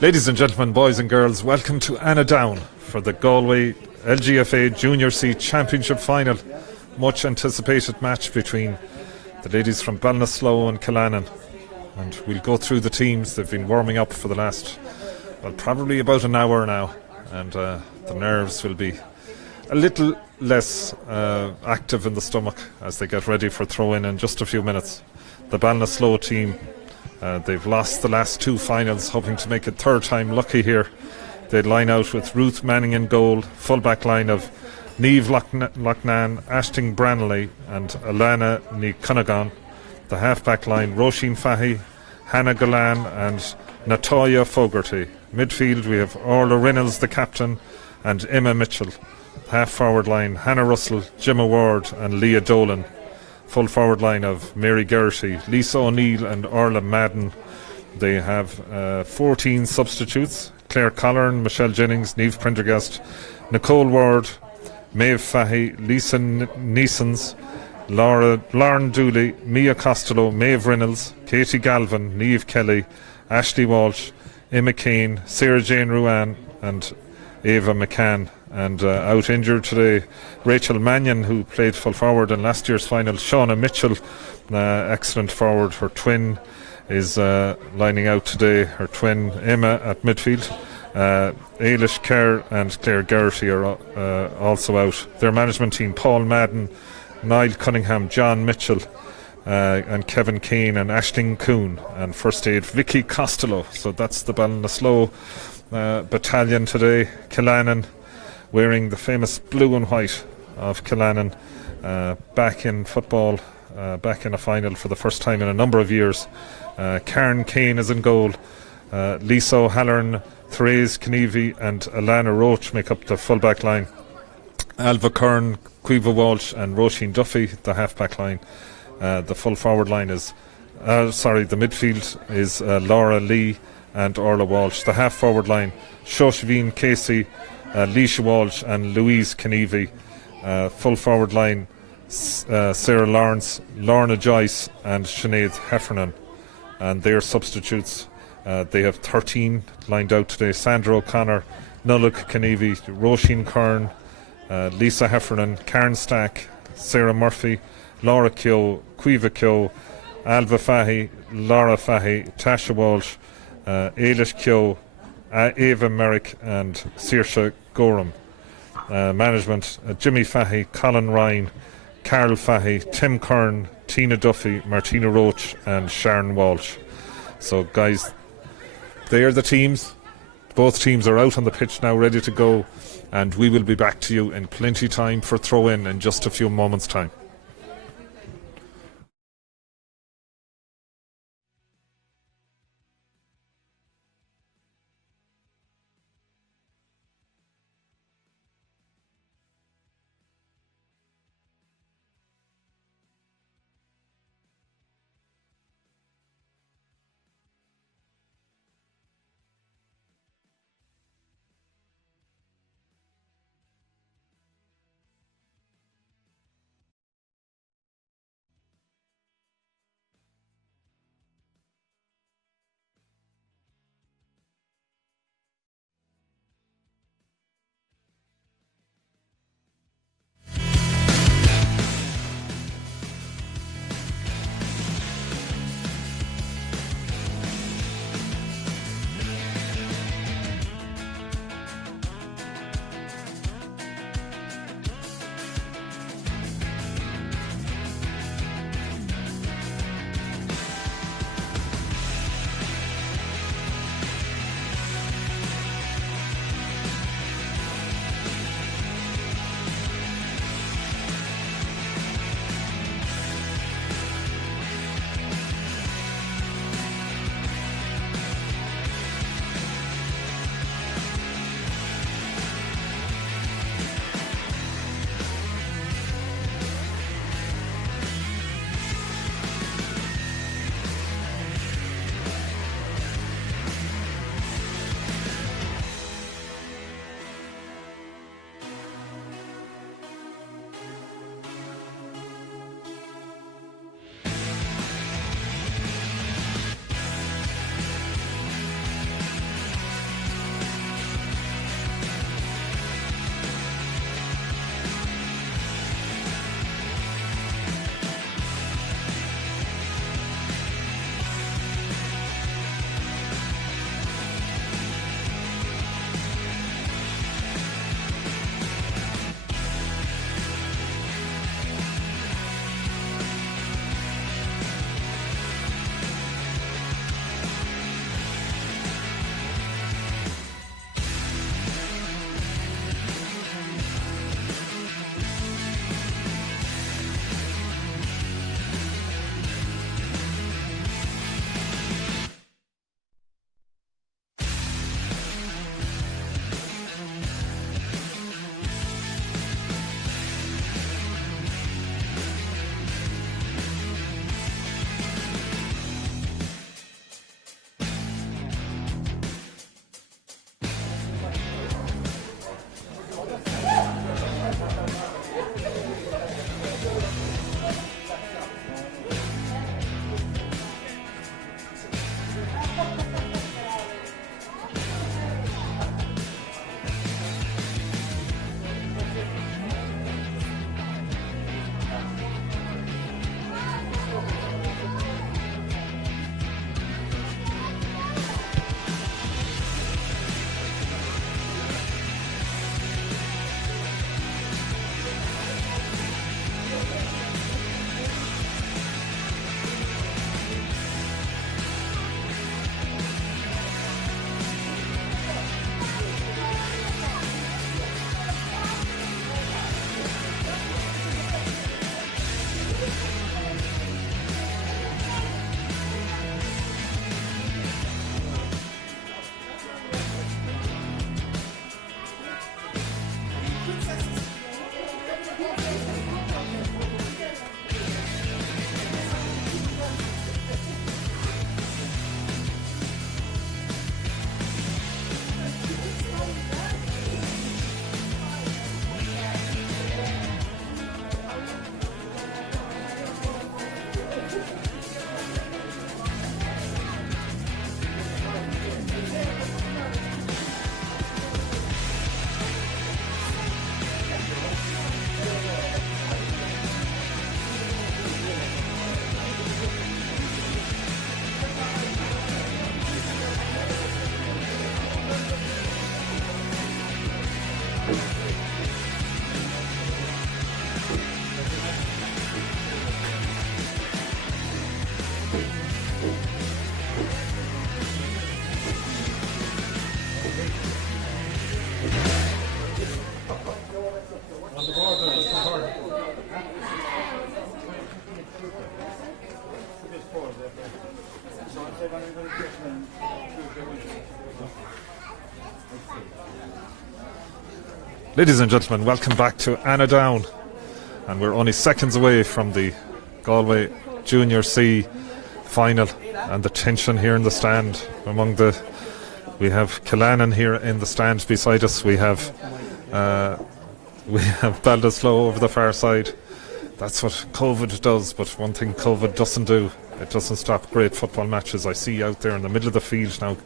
Ladies and gentlemen, boys and girls, welcome to Annaghdown for the Galway LGFA Junior C Championship Final. Much anticipated match between the ladies from Ballinasloe and Killannin. And we'll go through the teams. They've been warming up for the last, probably about an hour now. And the nerves will be a little less active in the stomach as they get ready for throw-in just a few minutes. The Ballinasloe team, they've lost the last two finals, hoping to make it third time lucky here. They'd line out with Ruth Manning in goal, full-back line of Niamh Loughnane, Ashton Branley and Alana Ní Cunnagan. The half-back line, Roisin Fahy, Hannah Golan and Natoya Fogarty. Midfield we have Orla Reynolds, the captain, and Emma Mitchell. Half-forward line, Hannah Russell, Gemma Ward and Leah Dolan. Full forward line of Mary Gertie, Lisa O'Neill and Orla Madden. They have 14 substitutes: Claire Collern, Michelle Jennings, Niamh Prendergast, Nicole Ward, Maeve Fahy, Lisa Neesons, Lauren Dooley, Mia Costello, Maeve Reynolds, Katie Galvin, Niamh Kelly, Ashley Walsh, Emma Kane, Sarah Jane Ruan and Ava McCann. And out injured today, Rachel Mannion, who played full forward in last year's final. Shauna Mitchell, excellent forward. Her twin is lining out today. Her twin, Emma, at midfield. Ailish Kerr and Claire Gertie are also out. Their management team, Paul Madden, Niall Cunningham, John Mitchell, and Kevin Kane and Aisling Coon. And first aid, Vicky Costello. So that's the Ballinasloe battalion today. Killannin, wearing the famous blue and white of Killannin, back in football, back in a final for the first time in a number of years. Karen Kane is in goal. Lisa O'Halloran, Therese Kennevy and Alana Roach make up the full-back line. Alva Kern, Quiva Walsh and Roisin Duffy, the half-back line. The full-forward line is, the midfield is Laura Lee and Orla Walsh. The half-forward line, Shoshveen Casey, Leisha Walsh and Louise Kennevy. Full forward line, Sarah Lawrence, Lorna Joyce and Sinead Heffernan. And their substitutes, they have 13 lined out today: Sandra O'Connor, Nulloch Kennevy, Roisin Kern, Lisa Heffernan, Karen Stack, Sarah Murphy, Laura Keogh, Quiva Keogh, Alva Fahy, Laura Fahy, Tasha Walsh, Ailish Keogh, Ava Merrick and Saoirse Gorham. Management, Jimmy Fahy, Colin Ryan, Carol Fahy, Tim Kern, Tina Duffy, Martina Roach and Sharon Walsh. So guys, they are the teams. Both teams are out on the pitch now, ready to go, and we will be back to you in plenty time for throw-in just a few moments' time. Ladies and gentlemen, welcome back to Annaghdown, and we're only seconds away from the Galway Junior C final, and the tension here in the stand we have Killannin here in the stand beside us. We have Ballinasloe over the far side. That's what COVID does, but one thing COVID doesn't do, it doesn't stop great football matches. I see out there in the middle of the field now,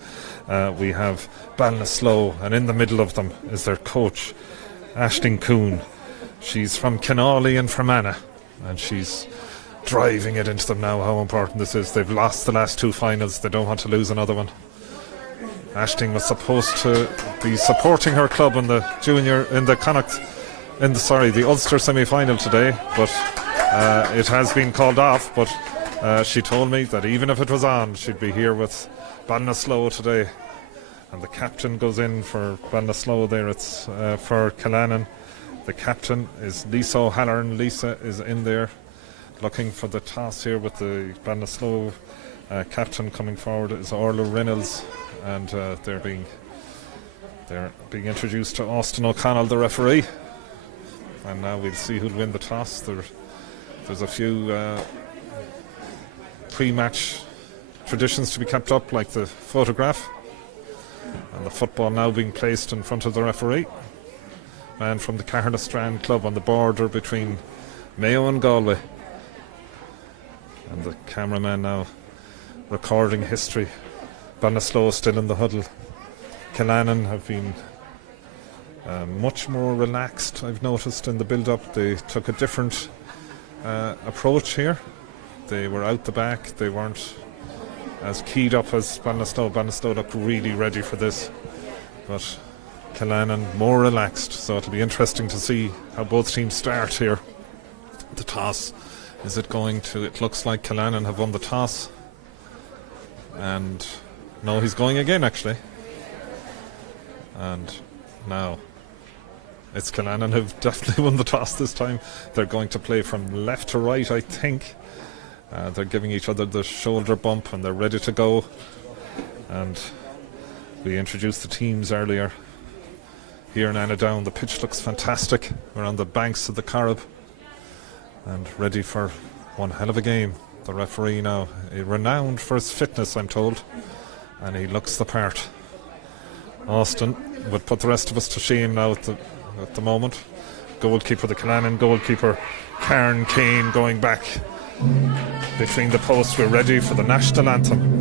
we have Ballinasloe, and in the middle of them is their coach, Aisling Coon. She's from Killannin and from Anna, and she's driving it into them now how important this is. They've lost the last two finals, they don't want to lose another one. Aisling was supposed to be supporting her club in the the Ulster semi-final today, but it has been called off. But she told me that even if it was on, she'd be here with Ballinasloe today. And the captain goes in for Ballinasloe there. It's for Killannin. The captain is Lisa O'Halloran. Lisa is in there looking for the toss here with the Ballinasloe captain. Coming forward is Orla Reynolds, and they're being introduced to Austin O'Connell, the referee. And now we'll see who'll win the toss. There's a few pre-match traditions to be kept up, like the photograph. And the football now being placed in front of the referee. Man from the Carla Strand Club on the border between Mayo and Galway. And the cameraman now recording history. Ballinasloe still in the huddle. Killannin have been much more relaxed, I've noticed, in the build-up. They took a different approach here. They were out the back. They weren't as keyed up as Ballinasloe. Ballinasloe looked really ready for this, but Killannin more relaxed, so it'll be interesting to see how both teams start here. The toss, is it going to, it looks like Killannin have won the toss, and no, he's going again actually, and now it's Killannin who've definitely won the toss this time. They're going to play from left to right, I think. They're giving each other the shoulder bump and they're ready to go. And we introduced the teams earlier here in Annaghdown. The pitch looks fantastic. We're on the banks of the Corrib and ready for one hell of a game. The referee now, renowned for his fitness, I'm told, and he looks the part. Austin would put the rest of us to shame now at the moment. Goalkeeper, the Killannin goalkeeper, Karen Kane, going back between the posts. We're ready for the national anthem.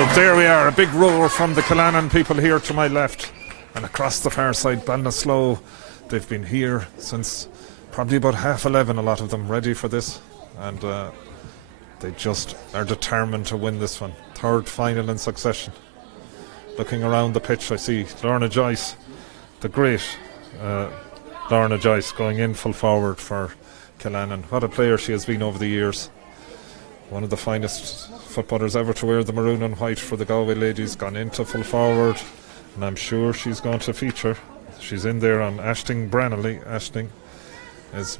So there we are, a big roar from the Killannin people here to my left, and across the far side, Ballinasloe. They've been here since probably about 11:30, a lot of them, ready for this, and they just are determined to win this one. Third final in succession. Looking around the pitch, I see Lorna Joyce, the great Lorna Joyce, going in full forward for Killannin. What a player she has been over the years. One of the finest footballers ever to wear the maroon and white for the Galway ladies, gone into full forward, and I'm sure she's going to feature. She's in there on Aisling Brannelly. Aisling is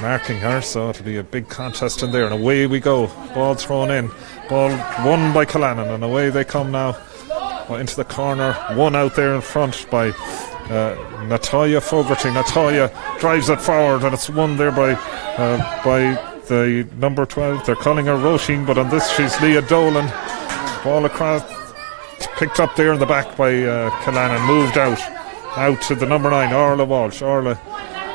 marking her, so it'll be a big contest in there, and away we go. Ball thrown in, ball won by Killannin, and away they come now into the corner. One out there in front by Natalia Fogarty. Natalia drives it forward, and it's won there by the number 12. They're calling her Roisin, but on this she's Leah Dolan. Ball across, picked up there in the back by Killannin, moved out to the number 9, Orla Walsh. Orla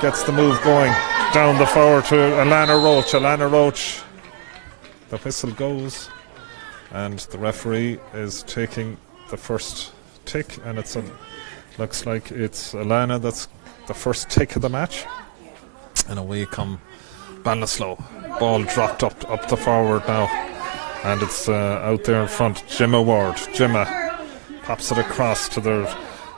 gets the move going down the forward to Alana Roach. Alana Roach, the whistle goes, and the referee is taking the first tick, and looks like it's Alana that's the first tick of the match. And away come Ballinasloe. Ball dropped up the forward now, and it's out there in front. Gemma Ward. Gemma pops it across to the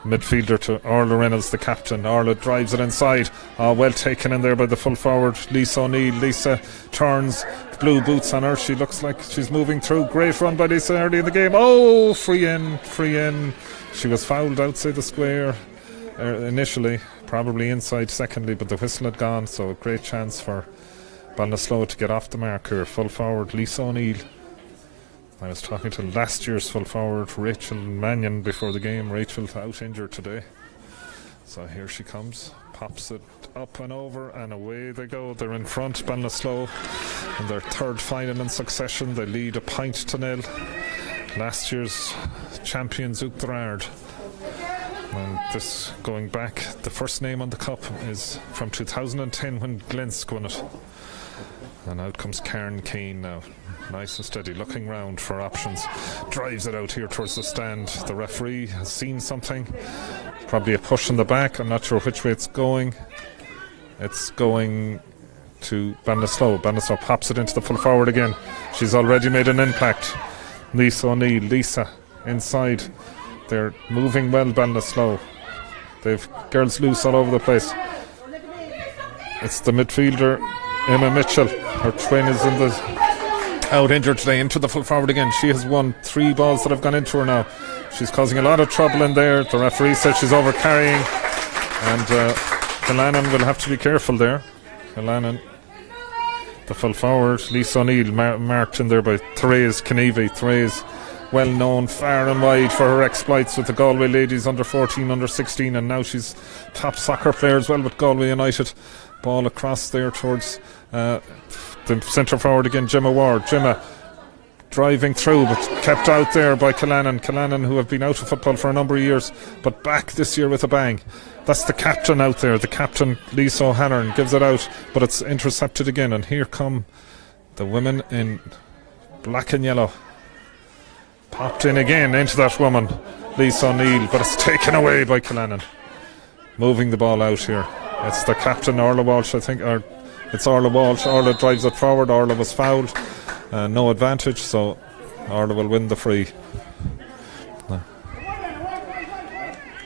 midfielder, to Orla Reynolds, the captain. Orla drives it inside. Well taken in there by the full forward, Lisa O'Neill. Lisa turns, blue boots on her. She looks like she's moving through. Great run by Lisa early in the game. Oh, free in. She was fouled outside the square initially, probably inside secondly, but the whistle had gone, so a great chance for Ballinasloe to get off the marker. Full forward, Lisa O'Neill. I was talking to last year's full forward, Rachel Mannion, before the game. Rachel's out injured today. So here she comes, pops it up and over, and away they go. They're in front, Ballinasloe, in their third final in succession. They lead 1-0. Last year's champions Uachtarard. And this, going back, the first name on the cup is from 2010 when Glensk won it. And out comes Karen Keane now. Nice and steady, looking round for options. Drives it out here towards the stand. The referee has seen something. Probably a push in the back. I'm not sure which way it's going. It's going to Ballinasloe. Ballinasloe pops it into the full forward again. She's already made an impact. Lisa O'Neill. Lisa inside. They're moving well, Ballinasloe. They've girls loose all over the place. It's the midfielder, Emma Mitchell. Her twin is out injured today, into the full forward again. She has won 3 balls that have gone into her now. She's causing a lot of trouble in there. The referee says she's over carrying, and Killannin will have to be careful there. Killannin, the full forward, Lisa O'Neill, marked in there by Therese Kennevy. Therese, well known far and wide for her exploits with the Galway ladies under 14, under 16, and now she's top soccer player as well with Galway United. Ball across there towards the centre forward again, Gemma Ward. Gemma driving through, but kept out there by Killannin. Killannin, who have been out of football for a number of years, but back this year with a bang. That's the captain out there. The captain, Lisa O'Halloran, gives it out, but it's intercepted again. And here come the women in black and yellow. Popped in again into that woman, Lisa O'Neill, but it's taken away by Killannin. Moving the ball out here. It's the captain, Orla Walsh, I think, or it's Orla Walsh. Orla drives it forward. Orla was fouled. No advantage, so Orla will win the free.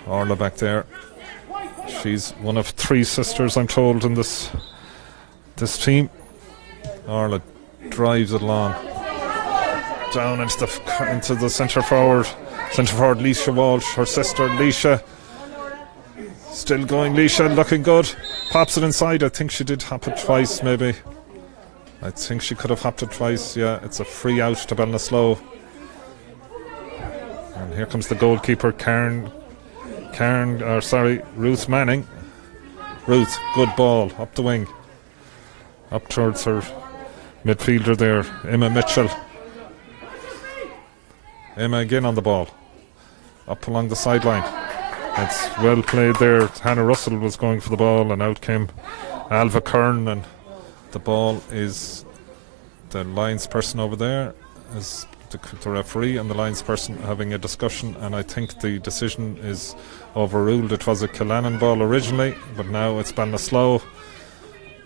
Orla back there. She's one of 3 sisters, I'm told, in this team. Orla drives it along. Down into the centre forward. Centre forward, Leisha Walsh. Her sister, Leisha. Still going, Leisha, looking good. Pops it inside. I think she did hop it twice, maybe. I think she could have hopped it twice. Yeah, it's a free out to Ballinasloe. And here comes the goalkeeper, Ruth Manning. Ruth, good ball, up the wing. Up towards her midfielder there, Emma Mitchell. Emma again on the ball. Up along the sideline. It's well played there. Hannah Russell was going for the ball, and out came Alva Kern, and the ball is the Lions person over there is the referee and the Lions person having a discussion, and I think the decision is overruled. It was a Killannin ball originally, but now it's Ballinasloe.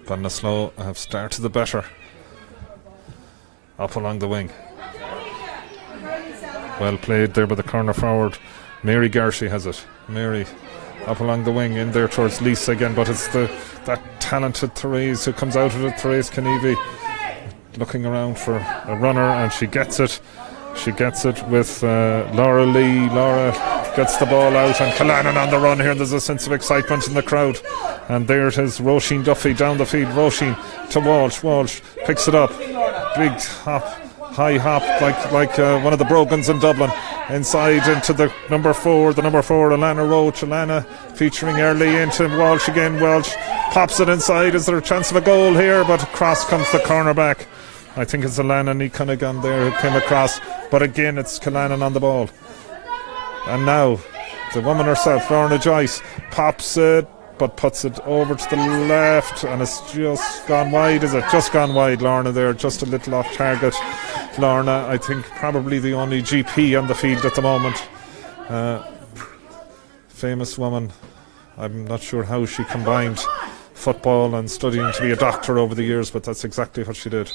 Ballinasloe have started the better. Up along the wing. Well played there by the corner forward. Mary Garshi has it. Mary up along the wing, in there towards Lisa again, but it's that talented Therese who comes out of it. Therese Kennevy looking around for a runner, and she gets it. She gets it with Laura Lee. Laura gets the ball out, and Killannin on the run here. There's a sense of excitement in the crowd, and there it is. Roisin Duffy down the field. Roisin to Walsh. Walsh picks it up. Big hop, high hop, like one of the Brogans in Dublin. Inside into the number 4, Alana Roach. Alana featuring early into Walsh again. Walsh pops it inside. Is there a chance of a goal here? But across comes the cornerback. I think it's Alana Niconagan there who came across. But again, it's Killannin on the ball. And now the woman herself, Lorna Joyce, pops it, but puts it over to the left, and it's just gone wide. Is it just gone wide, Lorna there? Just a little off target. Lorna, I think, probably the only GP on the field at the moment. Famous woman. I'm not sure how she combined football and studying to be a doctor over the years, but that's exactly what she did.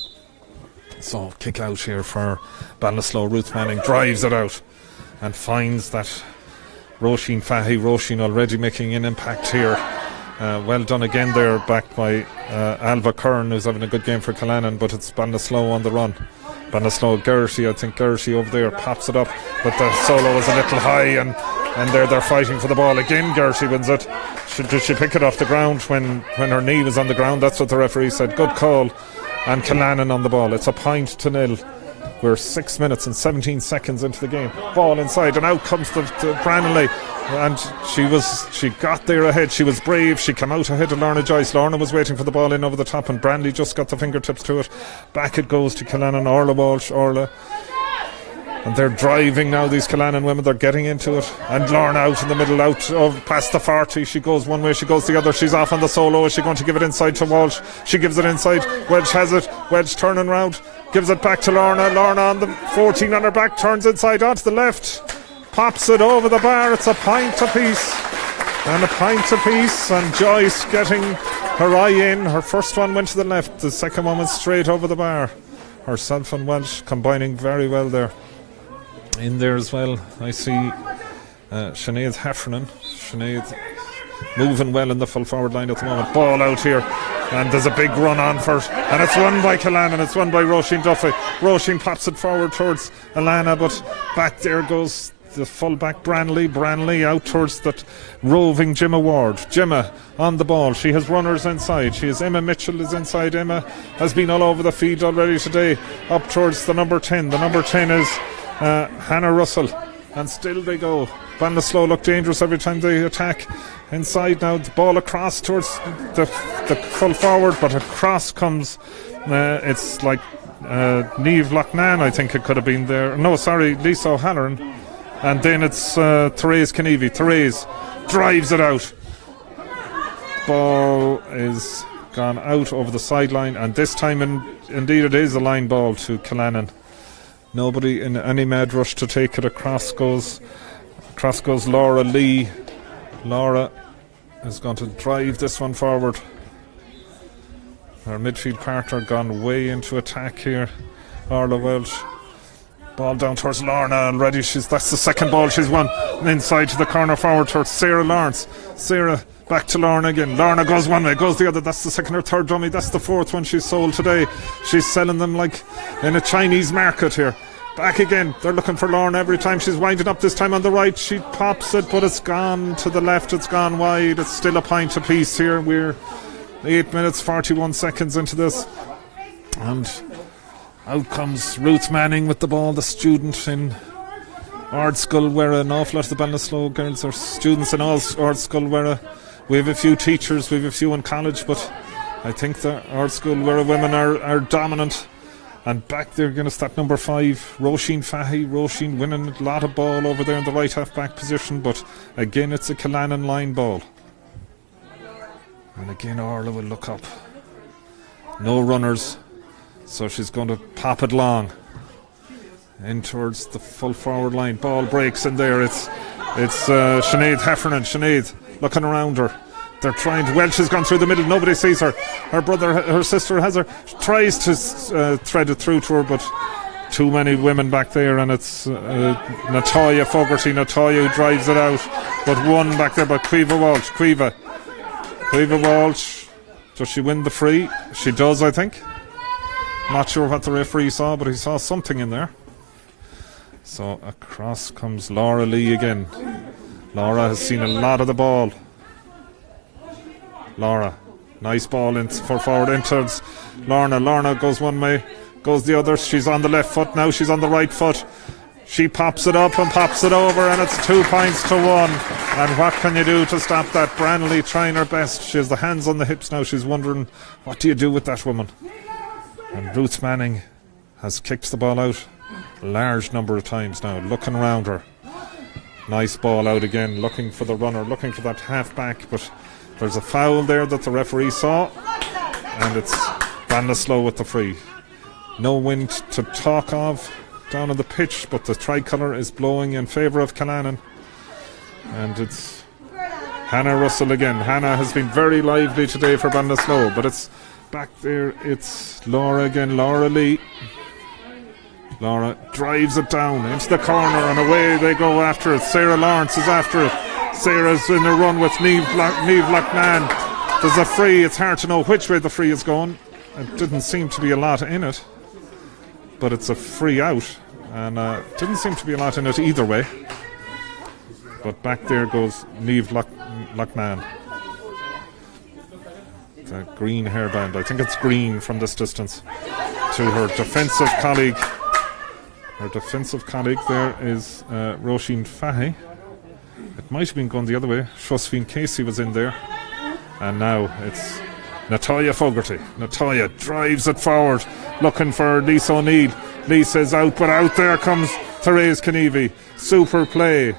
So kick out here for Ballinasloe. Ruth Manning drives it out and finds that Roisin Fahy. Roisin already making an impact here. Well done again there, backed by Alva Kern, who's having a good game for Killannin, but it's Ballinasloe on the run. Ballinasloe, Gertie, I think Gertie over there pops it up, but the solo was a little high, and they're fighting for the ball again. Gertie wins it. Did she pick it off the ground when her knee was on the ground? That's what the referee said. Good call. And Killannin on the ball. It's 1-0. We're 6 minutes and 17 seconds into the game. Ball inside, and out comes the Branley. And she got there ahead. She was brave. She came out ahead of Lorna Joyce. Lorna was waiting for the ball in over the top, and Branley just got the fingertips to it. Back it goes to Killannin. Orla Walsh. And they're driving now, these Killannin women. They're getting into it. And Lorna out in the middle, out of past the 40. She goes one way, she goes the other. She's off on the solo. Is she going to give it inside to Walsh? She gives it inside. Wedge has it. Wedge turning round. Gives it back to Lorna. Lorna on the 14 on her back. Turns inside onto the left. Pops it over the bar. It's a point apiece. And a point apiece. And Joyce getting her eye in. Her first one went to the left. The second one went straight over the bar. Herself and Welsh combining very well there. In there as well, I see Sinead Heffernan. Sinead moving well in the full forward line at the moment. Ball out here, and there's a big run on for it, and it's won by Killannin. It's won by Roisin Duffy. Roisin pops it forward towards Alana, but back there goes the full-back Branley out towards that roving Gemma Ward. Gemma on the ball. She has runners inside. She has Emma Mitchell is inside. Emma has been all over the field already today, up towards the number 10. The number 10 is Hannah Russell, and still they go. Ballinasloe look dangerous every time they attack. Inside now, the ball across towards the full forward, but across comes it's like Niamh Loughnane, I think it could have been there. No, sorry, Lisa O'Halloran. And then it's Therese Kenevi. Therese drives it out. Ball is gone out over the sideline, and this time indeed it is a line ball to Killannin. Nobody in any mad rush to take it. Across goes Laura Lee. Laura is going to drive this one forward. Our midfield partner gone way into attack here. Orla Welsh. Ball down towards Lorna already. That's the second ball she's won. And inside to the corner forward towards Sarah Lawrence. Sarah back to Lorna again. Lorna goes one way, goes the other. That's the second or third dummy. That's the fourth one she's sold today. She's selling them like in a Chinese market here. Back again. They're looking for Lorna every time. She's winding up this time on the right. She pops it, but it's gone to the left. It's gone wide. It's still a point apiece here. We're 8 minutes 41 seconds into this. And out comes Ruth Manning with the ball, the student in Ardskull, where an awful lot of the Ballinasloe girls are students in Ardskull, where we have a few teachers, we have a few in college, but I think the Ardskull, where women are dominant. And back there against that number 5, Roisin Fahy. Roisin winning a lot of ball over there in the right half-back position, but again it's a Killannin line ball. And again Orla will look up. No runners, so she's going to pop it long in towards the full forward line. Ball breaks in there. It's Sinead Heffernan. Sinead looking around her. They're trying to. Welsh has gone through the middle. Nobody sees her. Her sister has her. Tries to thread it through to her, but too many women back there, and it's Natoya Fogarty. Natoya who drives it out, but one back there by Caoimhe Walsh. Caoimhe Walsh. Does she win the free? She does, I think. Not sure what the referee saw, but he saw something in there. So across comes Laura Lee again. Laura has seen a lot of the ball. Laura, nice ball in for forward enters. Lorna goes one way, goes the other. She's on the left foot now, she's on the right foot. She pops it up and pops it over, and it's 2 points to 1. And what can you do to stop that? Branley trying her best. She has the hands on the hips now. She's wondering, what do you do with that woman? And Ruth Manning has kicked the ball out a large number of times now, looking around her. Nice ball out again, looking for the runner, looking for that half back, but there's a foul there that the referee saw, and it's Ballinasloe with the free. No wind to talk of down on the pitch, but the tricolour is blowing in favour of Killannin, and it's Hannah Russell again. Hannah has been very lively today for Ballinasloe, but it's back there, it's Laura again, Laura Lee. Laura drives it down into the corner, and away they go after it. Sarah Lawrence is after it. Sarah's in a run with Niamh Loughnane. There's a free. It's hard to know which way the free is going. It didn't seem to be a lot in it, but it's a free out, and didn't seem to be a lot in it either way. But back there goes Niamh Loughnane. The green hairband, I think it's green from this distance, to her defensive colleague. Her defensive colleague there is Roisin Fahy. It might have been going the other way. Josephine Casey was in there. And now it's Natoya Fogarty. Natoya drives it forward, looking for Lisa O'Neill. Lisa's out, but out there comes Therese Kenevi. Super play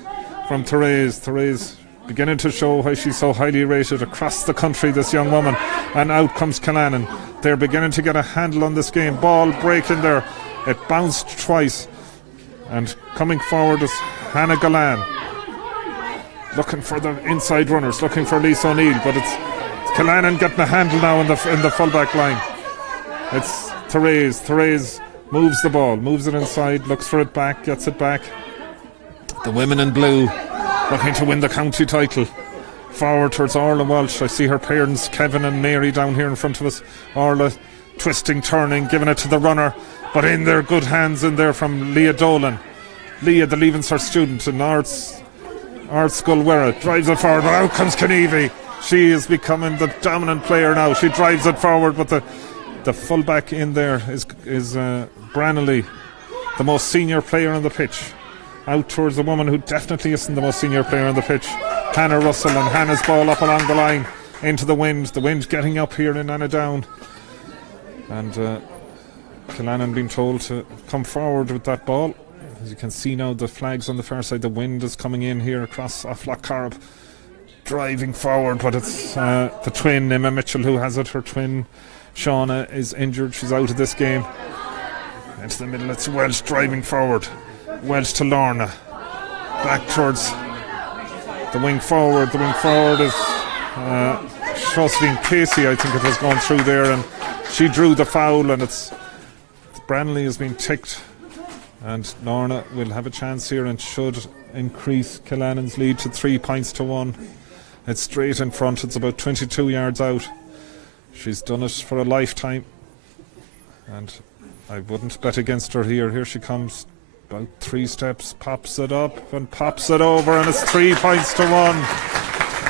from Therese. Therese beginning to show why she's so highly rated across the country, this young woman. And out comes Killannin. They're beginning to get a handle on this game. Ball breaking there. It bounced twice. And coming forward is Annaghdown. Looking for the inside runners, looking for Lisa O'Neill, but it's Killannin getting a handle now in the fullback line. It's Therese. Therese moves the ball, moves it inside, looks for it back, gets it back. The women in blue looking to win the county title. Forward towards Orla Walsh. I see her parents, Kevin and Mary, down here in front of us. Orla twisting, turning, giving it to the runner, but in there, good hands in there from Leah Dolan. Leah, the Leaving Cert student in Arts Sculwera, drives it forward, but out comes Kenevi. She is becoming the dominant player now. She drives it forward, but the fullback in there is Branley, the most senior player on the pitch. Out towards a woman who definitely isn't the most senior player on the pitch, Hannah Russell, and Hannah's ball up along the line into the wind getting up here in Annaghdown, and Killannin being told to come forward with that ball. As you can see now, the flags on the far side, the wind is coming in here across off Loch Corrib, driving forward, but it's the twin Emma Mitchell who has it. Her twin Shauna is injured, she's out of this game. Into the middle, it's Welsh driving forward. Welsh to Lorna, back towards the wing forward. The wing forward is Josephine Casey, I think it was going through there, and she drew the foul, and it's Branley has been ticked, and Lorna will have a chance here and should increase Killannin's lead to 3 points to 1. It's straight in front, it's about 22 yards out. She's done it for a lifetime, and I wouldn't bet against her here. Here she comes, about 3 steps, pops it up and pops it over, and it's 3 points to 1.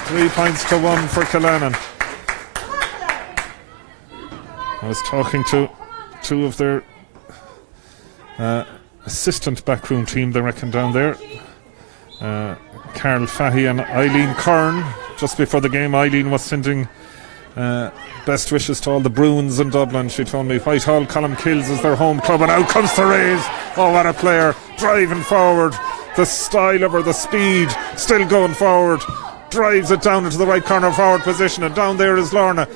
3 points to 1 for Killannin. I was talking to two of their assistant backroom team, they reckon, down there. Carol Fahy and Eileen Kern. Just before the game, Eileen was sending best wishes to all the Bruins in Dublin. She told me Whitehall Columkills is their home club, and out comes Therese. Oh, what a player, driving forward, the style of her, the speed, still going forward, drives it down into the right corner forward position, and down there is Lorna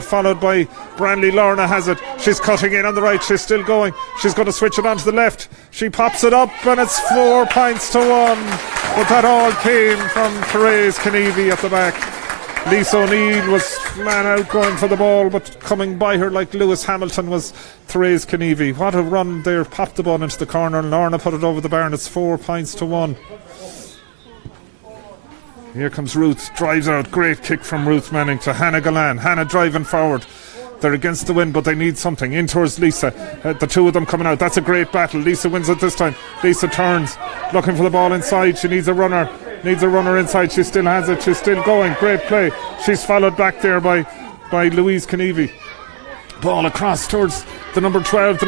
followed by Branley. Lorna has it, she's cutting in on the right, she's still going, she's going to switch it onto the left, she pops it up, and it's 4 points to 1. But that all came from Therese Kenevi at the back. Lisa O'Neill was flat out going for the ball, but coming by her like Lewis Hamilton was Therese Kenevi. What a run there, popped the ball into the corner, and Lorna put it over the bar, and it's 4 points to 1. Here comes Ruth, drives out, great kick from Ruth Manning to Annaghdown. Hannah driving forward, They're against the wind, but they need something. In towards Lisa. The two of them coming out. That's a great battle. Lisa wins it this time. Lisa turns, looking for the ball inside. She needs a runner. Needs a runner inside. She still has it. She's still going. Great play. She's followed back there by Louise Kennevy. Ball across towards the number 12,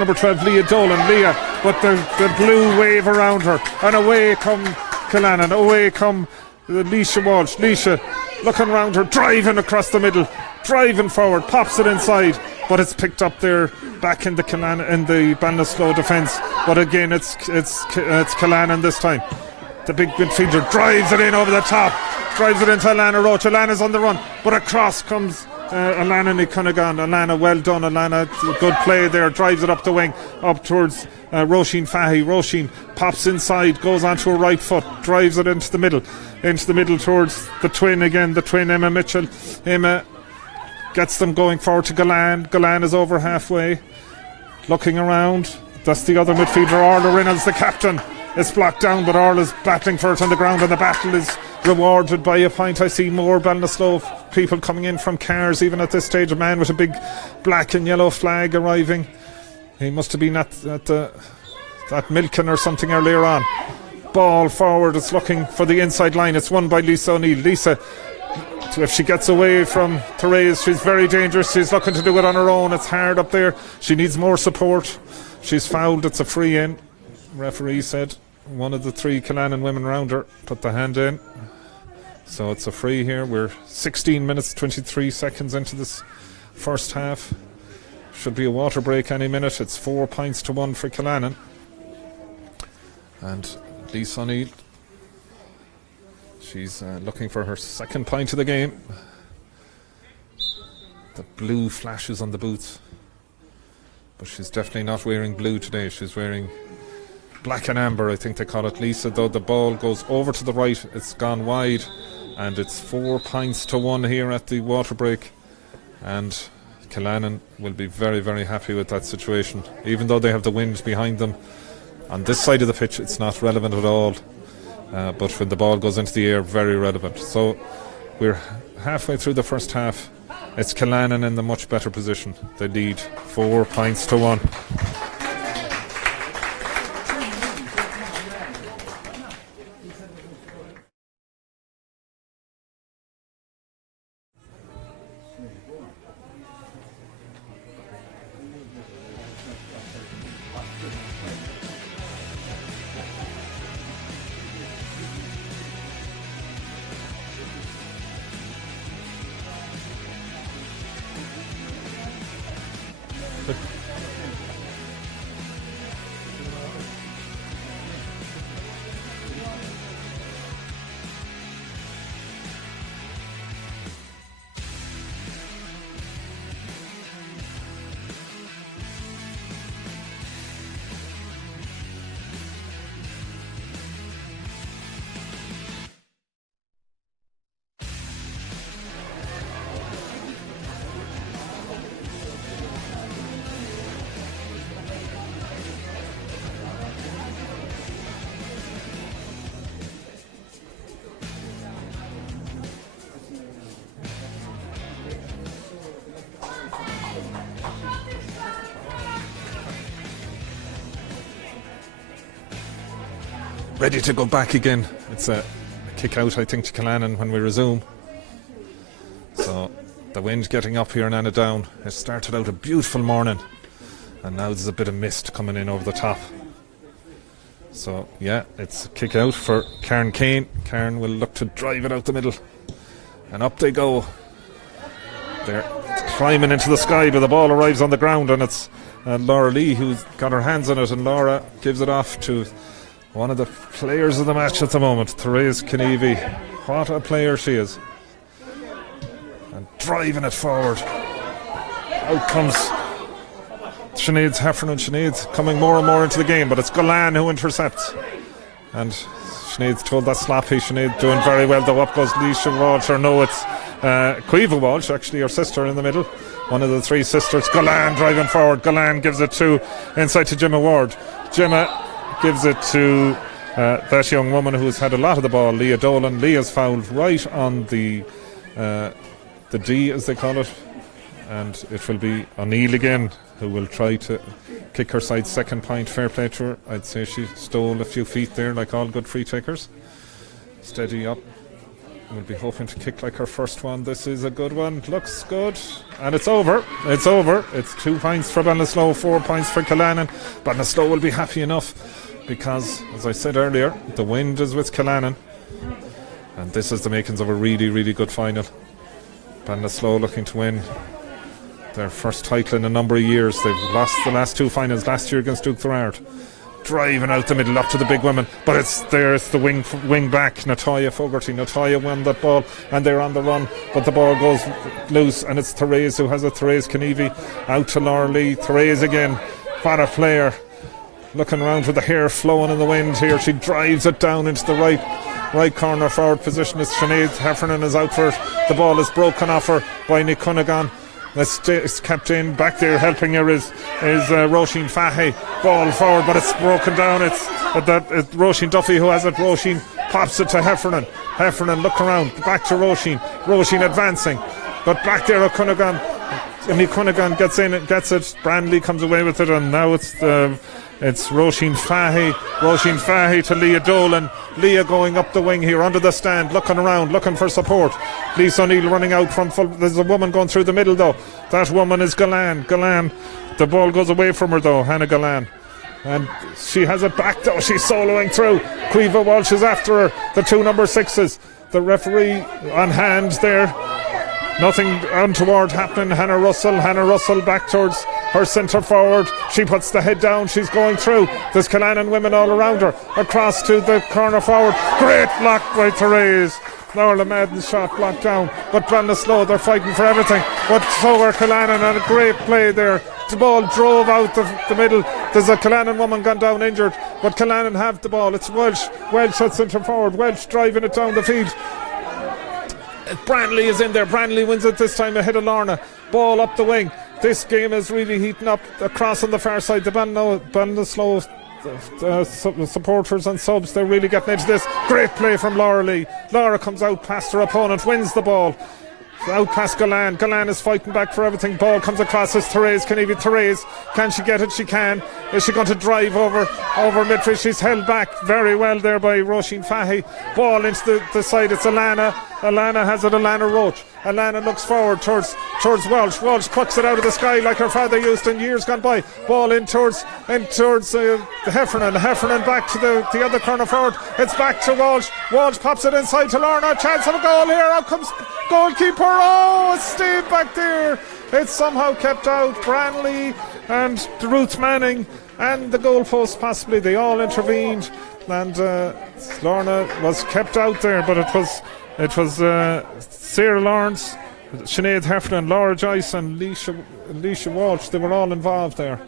Leah Dolan. Leah, but the blue wave around her. And away come Killannin. Away come Leisha Walsh. Leisha looking around her, driving across the middle, driving forward, pops it inside, but it's picked up there back in the Ballinasloe defence. But again, it's Killannin this time. The big midfielder drives it in over the top, drives it into Alana Roach. Alana's on the run, but across comes Alana Nicunnagan. Alana, well done, Alana. Good play there. Drives it up the wing, up towards Roisin Fahy. Roisin pops inside, goes onto her right foot, drives it into the middle towards the twin again. The twin, Emma Mitchell. Emma gets them going forward to Galan. Galan is over halfway, looking around. That's the other midfielder, Orla Reynolds, the captain. It's blocked down, but Orla's battling for it on the ground, and the battle is rewarded by a point. I see more Ballinasloe people coming in from cars even at this stage. A man with a big black and yellow flag arriving. He must have been at that Milken or something earlier on. Ball forward, it's looking for the inside line. It's won by Lisa O'Neill. Lisa, if she gets away from Therese, she's very dangerous. She's looking to do it on her own. It's hard up there. She needs more support. She's fouled. It's a free in. Referee said one of the three Killannin women around her put the hand in, so it's a free here. We're 16 minutes 23 seconds into this first half. Should be a water break any minute. It's 4 points to 1 for Killannin. And Lisa O'Neill, she's looking for her second point of the game. The blue flashes on the boots, but she's definitely not wearing blue today. She's wearing black and amber, I think they call it. Lisa, though, the ball goes over to the right. It's gone wide, and it's 4 points to 1 here at the water break. And Killannin will be very, very happy with that situation. Even though they have the wind behind them, on this side of the pitch it's not relevant at all. But when the ball goes into the air, very relevant. So we're halfway through the first half. It's Killannin in the much better position. They lead 4 points to 1. Ready to go back again. It's a kick out, I think, to Killannin when we resume. So the wind getting up here in Annaghdown. It started out a beautiful morning, and now there's a bit of mist coming in over the top. So yeah, it's a kick out for Karen Kane. Karen will look to drive it out the middle, and up they go. They're climbing into the sky, but the ball arrives on the ground, and it's Laura Lee who's got her hands on it, and Laura gives it off to one of the players of the match at the moment, Therese Kennevy. What a player she is. And driving it forward. Out comes Sinead's Heffernan. Sinead's coming more and more into the game, but it's Galan who intercepts. And Sinead's told that sloppy. Sinead doing very well, though. Up goes Leisha Walsh, or no, it's Caoimhe Walsh, actually, her sister in the middle. One of the three sisters. Galan driving forward. Galan gives it to inside to Gemma Ward. Gemma gives it to that young woman who's had a lot of the ball, Leah Dolan. Leah's fouled right on the D, as they call it, and it will be O'Neill again who will try to kick her side's second point. Fair play to her. I'd say she stole a few feet there, like all good free takers. Steady up. We'll be hoping to kick like her first one. This is a good one. Looks good. And it's over. It's over. It's 2 points for Ballinasloe, 4 points for Killannin. Ballinasloe will be happy enough because, as I said earlier, the wind is with Killannin. And this is the makings of a really, really good final. Ballinasloe looking to win their first title in a number of years. They've lost the last 2 finals last year against Duke Therard. Driving out the middle up to the big women, but it's the wing back, Natoya Fogarty. Natoya won that ball and they're on the run, but the ball goes loose and it's Therese who has it. Therese Kenevi out to Laura Lee. Therese again, what a player, looking around with the hair flowing in the wind here. She drives it down into the right corner forward position as Sinead Heffernan is out for it. The ball is broken off her by Nick Cunningham. It's kept in. Back there helping her is Roisin Fahy. Ball forward, but it's broken down. It's Roisin Duffy who has it. Roisin pops it to Heffernan. Heffernan look around. Back to Roisin. Roisin advancing. But back there Cunningham. And Cunningham gets in and gets it. Brandley comes away with it, and now it's Roisin Fahy. Roisin Fahy to Leah Dolan. Leah going up the wing here under the stand, looking around, looking for support. Lisa O'Neill running out from full. There's a woman going through the middle though. That woman is Galan. The ball goes away from her though, Hannah Galan. And she has it back though. She's soloing through. Quiva Walsh is after her. The 2 number 6s. The referee on hand there. Nothing untoward happening. Hannah Russell back towards her centre forward. She puts the head down. She's going through. There's Killannin women all around her. Across to the corner forward. Great block by Therese. Laura Madden's shot blocked down. But Ballinasloe, they're fighting for everything. But so are Killannin, and a great play there. The ball drove out the middle. There's a Killannin woman gone down injured. But Killannin have the ball. It's Welsh. Welsh at centre forward. Welsh driving it down the field. Brandley is in there. Brandley wins it this time ahead of Lorna. Ball up the wing. This game is really heating up. Across on the far side, the Ballinasloe supporters and subs, they're really getting into this. Great play from Laura Lee. Laura comes out past her opponent, wins the ball. Out past Galan. Galan is fighting back for everything. Ball comes across as Therese Kenevi. Therese, can she get it? She can. Is she going to drive over midfield? She's held back very well there by Roisin Fahy. Ball into the side. It's Alana. Alana has it. Alana Roach. Alana looks forward towards Walsh. Walsh plucks it out of the sky like her father used in years gone by. Ball in towards Heffernan. Heffernan back to the other corner forward. It's back to Walsh. Walsh pops it inside to Lorna. Chance of a goal here. Out comes goalkeeper. Oh, it stayed back there. It's somehow kept out. Branley and Ruth Manning and the goalpost possibly. They all intervened, and Lorna was kept out there. But it was Sarah Lawrence, Sinead Heffernan, Laura Joyce and Alicia Walsh. They were all involved there,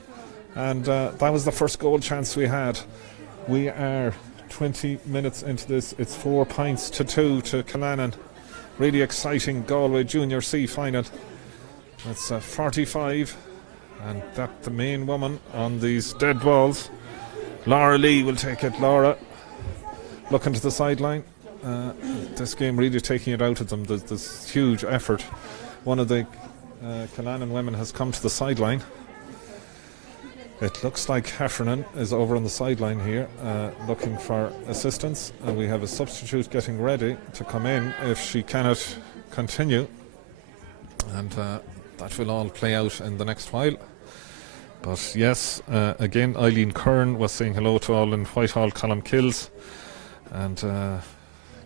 and that was the first goal chance we had. We are 20 minutes into this. It's 4 points to 2 to Killannin. Really exciting Galway Junior C final. It's 45, and that the main woman on these dead balls. Laura Lee will take it. Laura looking to the sideline. This game really taking it out of them. There's huge effort. One of the Killannin women has come to the sideline. It looks like Heffernan is over on the sideline here looking for assistance, and we have a substitute getting ready to come in if she cannot continue, and that will all play out in the next while. But yes, again Eileen Kern was saying hello to all in Whitehall, Column Kills, and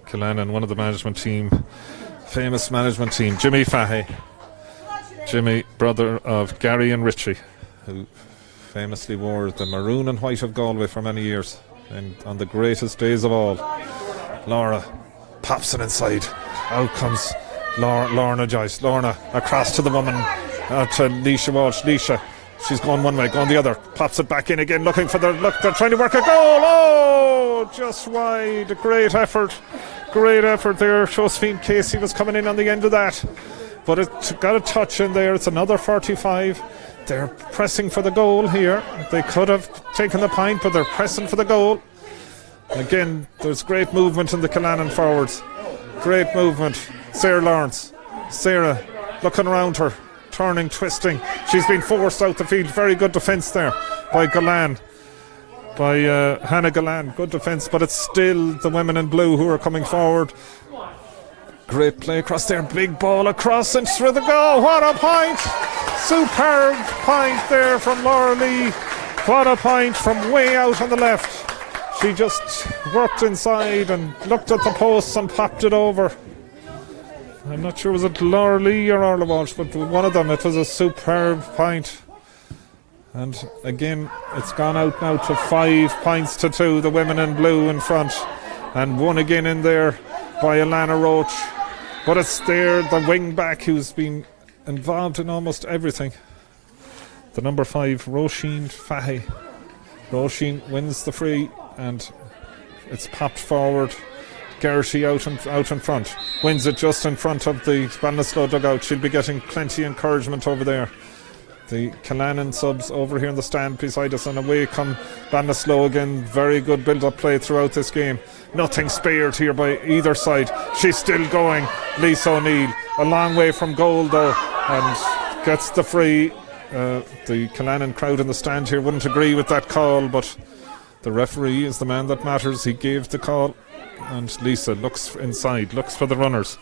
Killannin, one of the management team, famous management team, Jimmy Fahy. Jimmy, brother of Gary and Richie, who famously wore the maroon and white of Galway for many years, and on the greatest days of all. Laura pops it inside. Out comes Lorna Joyce. Lorna across to the woman, to Leisha Walsh. Leisha, she's going one way, going the other. Pops it back in again, looking for they're trying to work a goal. Oh, just wide. Great effort there. Josephine Casey was coming in on the end of that, but it got a touch in there. It's another 45. They're pressing for the goal here. They could have taken the point, but they're pressing for the goal. Again, there's great movement in the Killannin forwards. Great movement. Sarah Lawrence. Sarah looking around her. turning, twisting. She's been forced out the field. Very good defence there by Gallan. By Annaghdown, good defence, but it's still the women in blue who are coming forward. Great play across there, big ball across and through the goal. What a point! Superb point there from Laura Lee. What a point from way out on the left. She just worked inside and looked at the posts and popped it over. I'm not sure was it Laura Lee or Orla Walsh, but one of them. It was a superb point. And again, it's gone out now to 5 points to 2. The women in blue in front. And one again in there by Alana Roach. But it's there, the wing back who's been involved in almost everything. The number 5, Roisin Fahy. Roisin wins the free and it's popped forward. Gertie out in front. Wins it just in front of the Ballinasloe dugout. She'll be getting plenty of encouragement over there. The Killannin subs over here in the stand beside us, and away come Ballinasloe again. Very good build-up play throughout this game. Nothing spared here by either side. She's still going. Lisa O'Neill, a long way from goal though, and gets the free. The Killannin crowd in the stand here wouldn't agree with that call, but the referee is the man that matters. He gave the call, and Lisa looks inside, looks for the runners.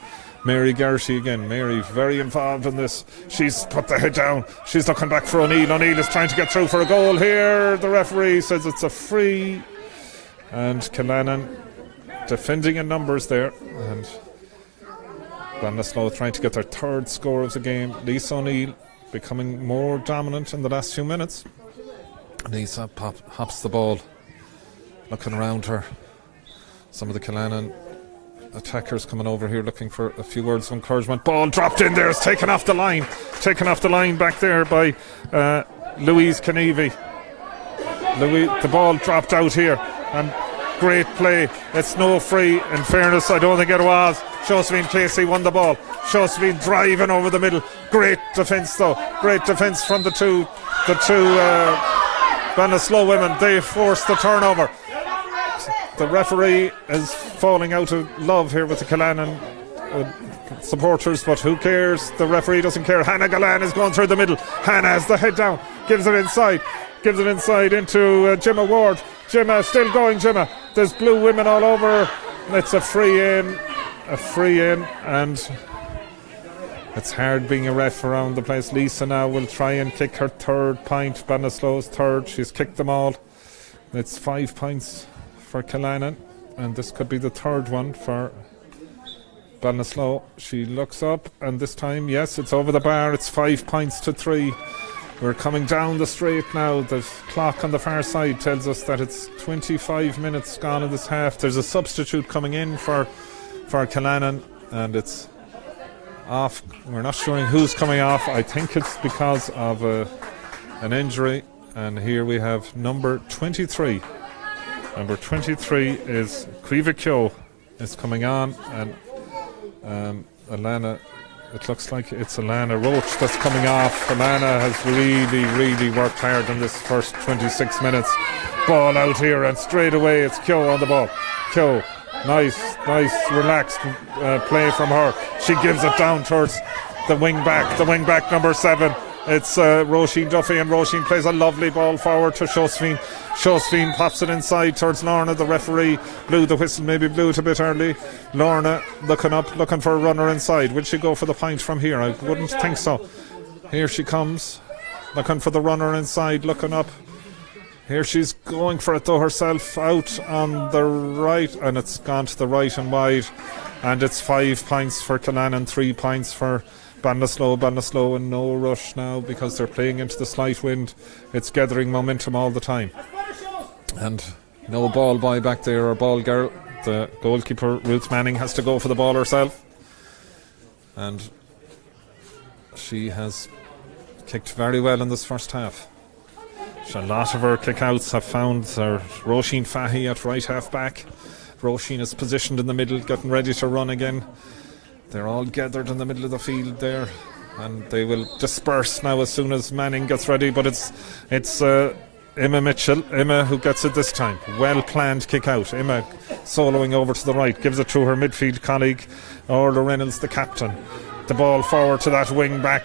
Mary Gertie again. Mary very involved in this. She's put the head down. She's looking back for O'Neill. O'Neill is trying to get through for a goal here. The referee says it's a free. And Killannin defending in numbers there. And Ballinasloe trying to get their 3rd score of the game. Lisa O'Neill becoming more dominant in the last few minutes. Lisa hops the ball. Looking around her. Some of the Killannin attackers coming over here looking for a few words of encouragement. Ball dropped in there. It's taken off the line back there by Louise Kenevy. The ball dropped out here and great play. It's no free. In fairness, I don't think it was. Josephine Casey won the ball. Josephine driving over the middle. Great defence though. Great defence from the two Ballinasloe women. They forced the turnover. The referee is falling out of love here with the Killannin supporters, but who cares? The referee doesn't care. Hannah Gallan is going through the middle. Hannah has the head down, gives it inside into Gemma Ward. Gemma still going. Gemma, there's blue women all over. It's a free in, and it's hard being a ref around the place. Lisa now will try and kick her 3rd point. Ballinasloe's 3rd. She's kicked them all. It's 5 points for Killannin, and this could be the 3rd one for Ballinasloe. She looks up, and this time, yes, it's over the bar. It's 5 points to 3. We're coming down the straight now. The clock on the far side tells us that it's 25 minutes gone in this half. There's a substitute coming in for Killannin, and it's off. We're not showing who's coming off. I think it's because of an injury, and here we have number 23. Number 23 is Cuiva Kyo is coming on, and Alana, it looks like it's Alana Roach that's coming off. Alana has really worked hard in this first 26 minutes. Ball out here, and straight away it's Kyo on the ball. Kyo, nice relaxed play from her. She gives it down towards the wing back number 7. It's Roisin Duffy, and Roisin plays a lovely ball forward to Josephine. Josephine pops it inside towards Lorna. The referee blew the whistle, maybe blew it a bit early. Lorna looking up, looking for a runner inside. Will she go for the point from here? I wouldn't think so. Here she comes, looking for the runner inside, looking up. Here she's going for it though herself, out on the right, and it's gone to the right and wide. And it's 5 points for Killannin, 3 points for Ballinasloe in no rush now because they're playing into the slight wind. It's gathering momentum all the time. And no ball boy back there, or ball girl. The goalkeeper, Ruth Manning, has to go for the ball herself. And she has kicked very well in this first half. A lot of her kick-outs have found Roisin Fahy at right half back. Roisin is positioned in the middle, getting ready to run again. They're all gathered in the middle of the field there, and they will disperse now as soon as Manning gets ready. But it's Emma Mitchell, who gets it this time. Well planned kick out. Emma soloing over to the right, gives it to her midfield colleague Orla Reynolds, the captain. The ball forward to that wing back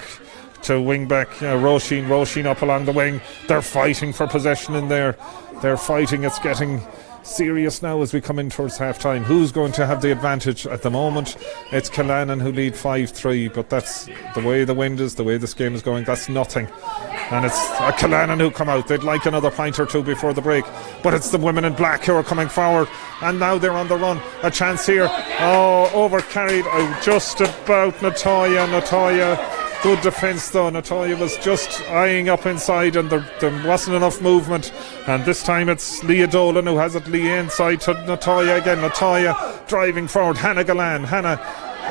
to wing back Roisin up along the wing. They're fighting for possession in there. They're fighting. It's getting serious now as we come in towards half time. Who's going to have the advantage at the moment? It's Killannin who lead 5-3, but that's the way the wind is, the way this game is going. That's nothing. And it's Killannin who come out. They'd like another point or two before the break, but it's the women in black who are coming forward, and now they're on the run. A chance here. Over carried just about Natoya. Good defence though. Natoya was just eyeing up inside, and there wasn't enough movement. And this time it's Leah Dolan who has it. Leah inside to Natoya again. Natoya driving forward. Hannah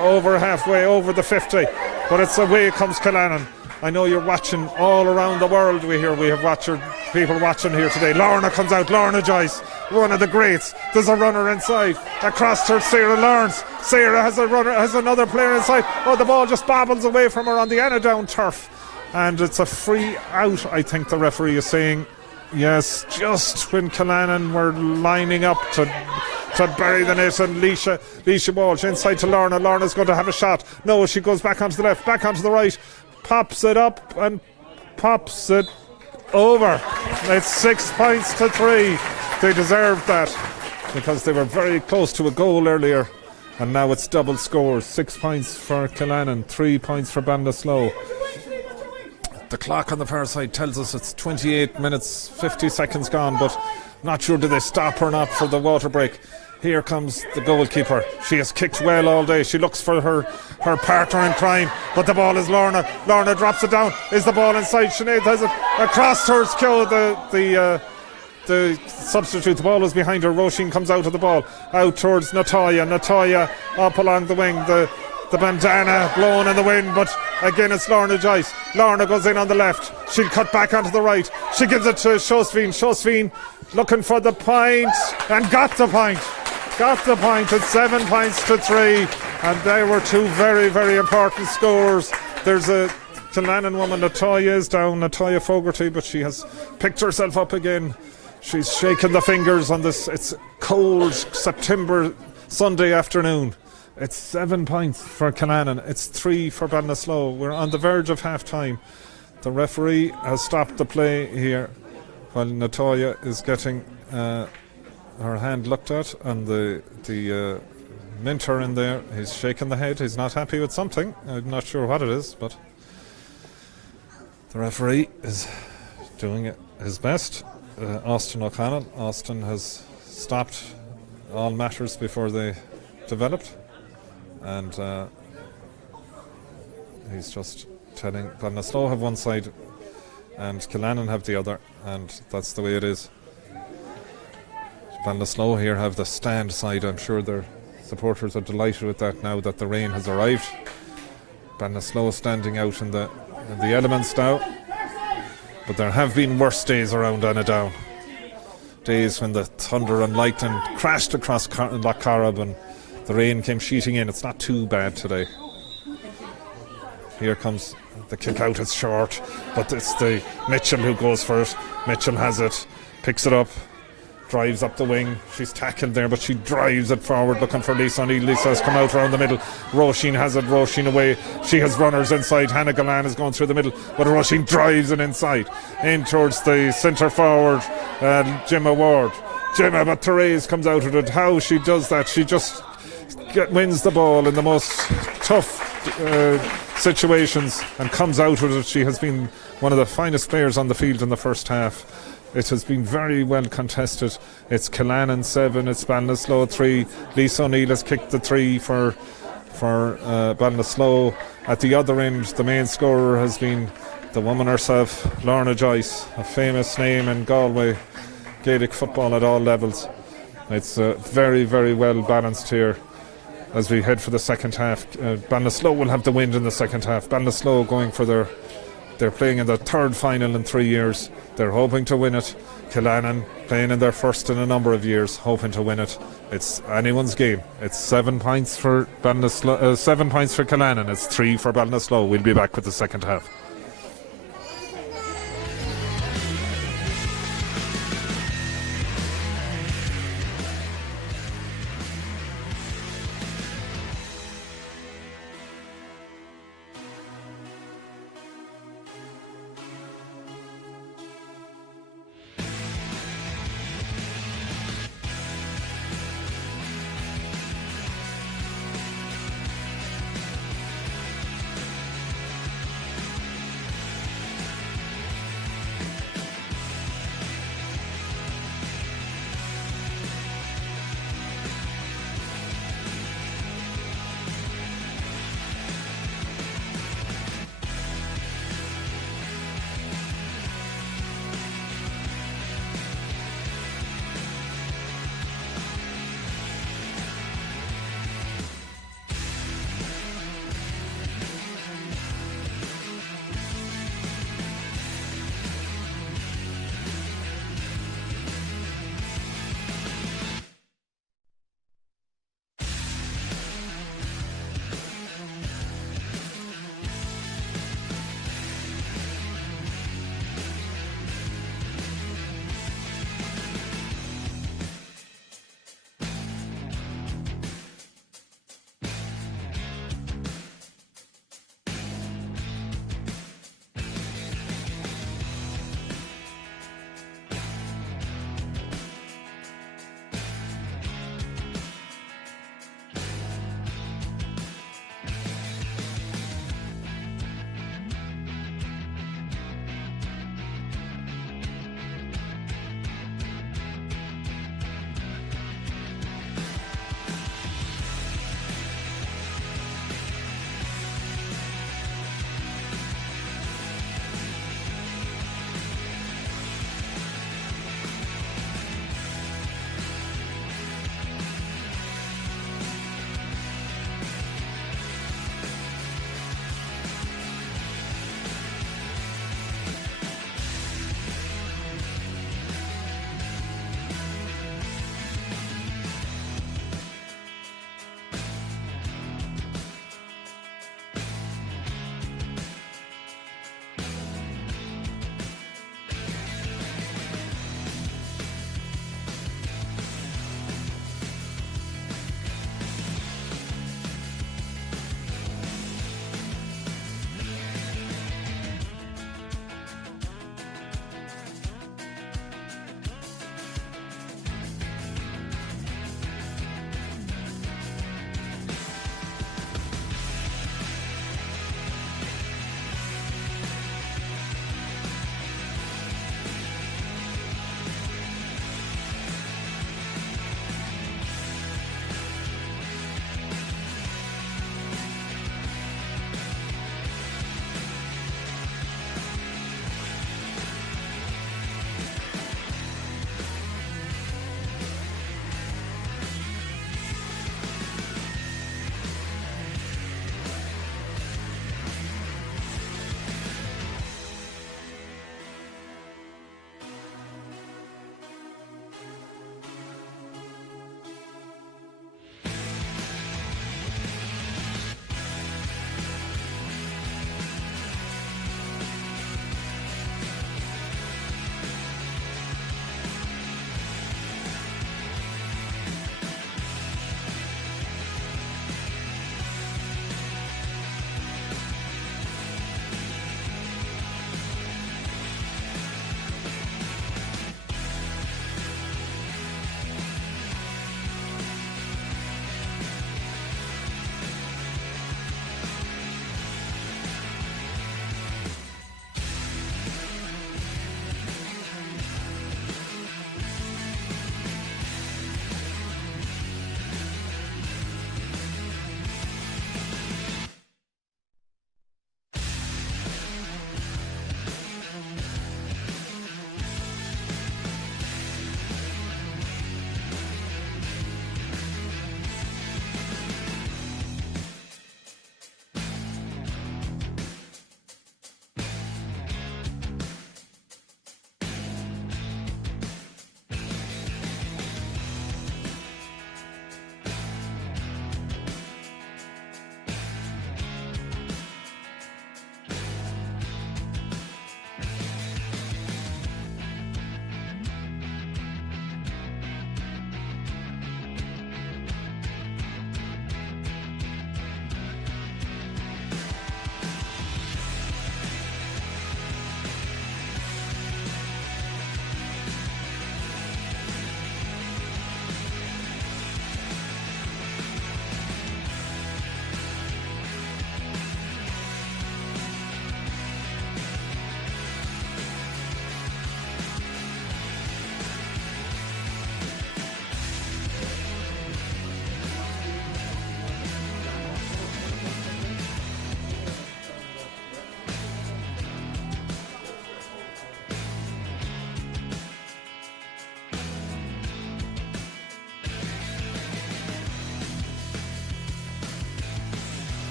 over halfway, over the 50. But it's away comes Killannin. I know you're watching all around the world. We have people watching here today. Lorna comes out. Lorna Joyce, one of the greats. There's a runner inside. Across to Sarah Lawrence. Sarah has another player inside. The ball just bobbles away from her on the Annaghdown turf. And it's a free out, I think the referee is saying. Yes, just when Killannin were lining up to bury the net, and Leisha Walsh inside to Lorna. Lorna's going to have a shot. No, she goes back onto the left, back onto the right. Pops it up and pops it over. It's 6-3. They deserved that because they were very close to a goal earlier, and now it's double scores. 6 points for Killannin, 3 points for Ballinasloe. The clock on the far side tells us it's 28 minutes 50 seconds gone, but not sure do they stop or not for the water break. Here comes the goalkeeper. She has kicked well all day. She looks for her partner in crime, but the ball is Lorna. Lorna drops it down. Is the ball inside? Sinead has it across her skill. The substitute. The ball is behind her. Roisin comes out of the ball, out towards Natoya. Natoya up along the wing. The bandana blown in the wind, but again it's Lorna Joyce. Lorna goes in on the left. She'll cut back onto the right. She gives it to Shosveen. Shosveen looking for the point and got the point. Got the point. It's 7-3, and they were two very, very important scores. There's a Killannin woman. Natoya is down, Natoya Fogarty, but she has picked herself up again. She's shaking the fingers on this. It's cold September Sunday afternoon. It's 7 points for Killannin. It's 3 for Ballinasloe. We're on the verge of half time. The referee has stopped the play here while Natoya is getting her hand looked at, and the mentor in there, he's shaking the head. He's not happy with something. I'm not sure what it is, but the referee is doing his best. Austin O'Connell. Austin has stopped all matters before they developed, and he's just telling Ballinasloe have one side and Killannin have the other, and that's the way it is. Ballinasloe here have the stand side. I'm sure their supporters are delighted with that now that the rain has arrived. Ballinasloe standing out in the elements now, but there have been worse days around Annaghdown. Days when the thunder and lightning crashed across Loch Corrib and the rain came sheeting in. It's not too bad today. Here comes the kick out. It's short, but it's the Mitchell who goes for it. Mitchell has it, picks it up, drives up the wing. She's tackled there, but she drives it forward looking for Lisa O'Neill. Lisa has come out around the middle. Roisin has it. Roisin away. She has runners inside. Hannah Gallan is going through the middle, but Roisin drives it inside in towards the centre forward, Gemma Ward. But Therese comes out of it. How she does that, she just wins the ball in the most tough situations and comes out with it. She has been one of the finest players on the field in the first half. It has been very well contested. It's Killannin 7, it's Ballinasloe 3. Lisa O'Neill has kicked the 3 for Ballinasloe. At the other end, the main scorer has been the woman herself, Lorna Joyce, a famous name in Galway Gaelic football at all levels. It's very, very well balanced here as we head for the second half. Ballinasloe will have the wind in the second half. Ballinasloe going for they're playing in their third final in 3 years. They're hoping to win it. Killannin playing in their first in a number of years, hoping to win it. It's anyone's game. It's 7 points for Ballinasloe, 7 points for Killannin. It's 3 for Ballinasloe. We'll be back with the second half.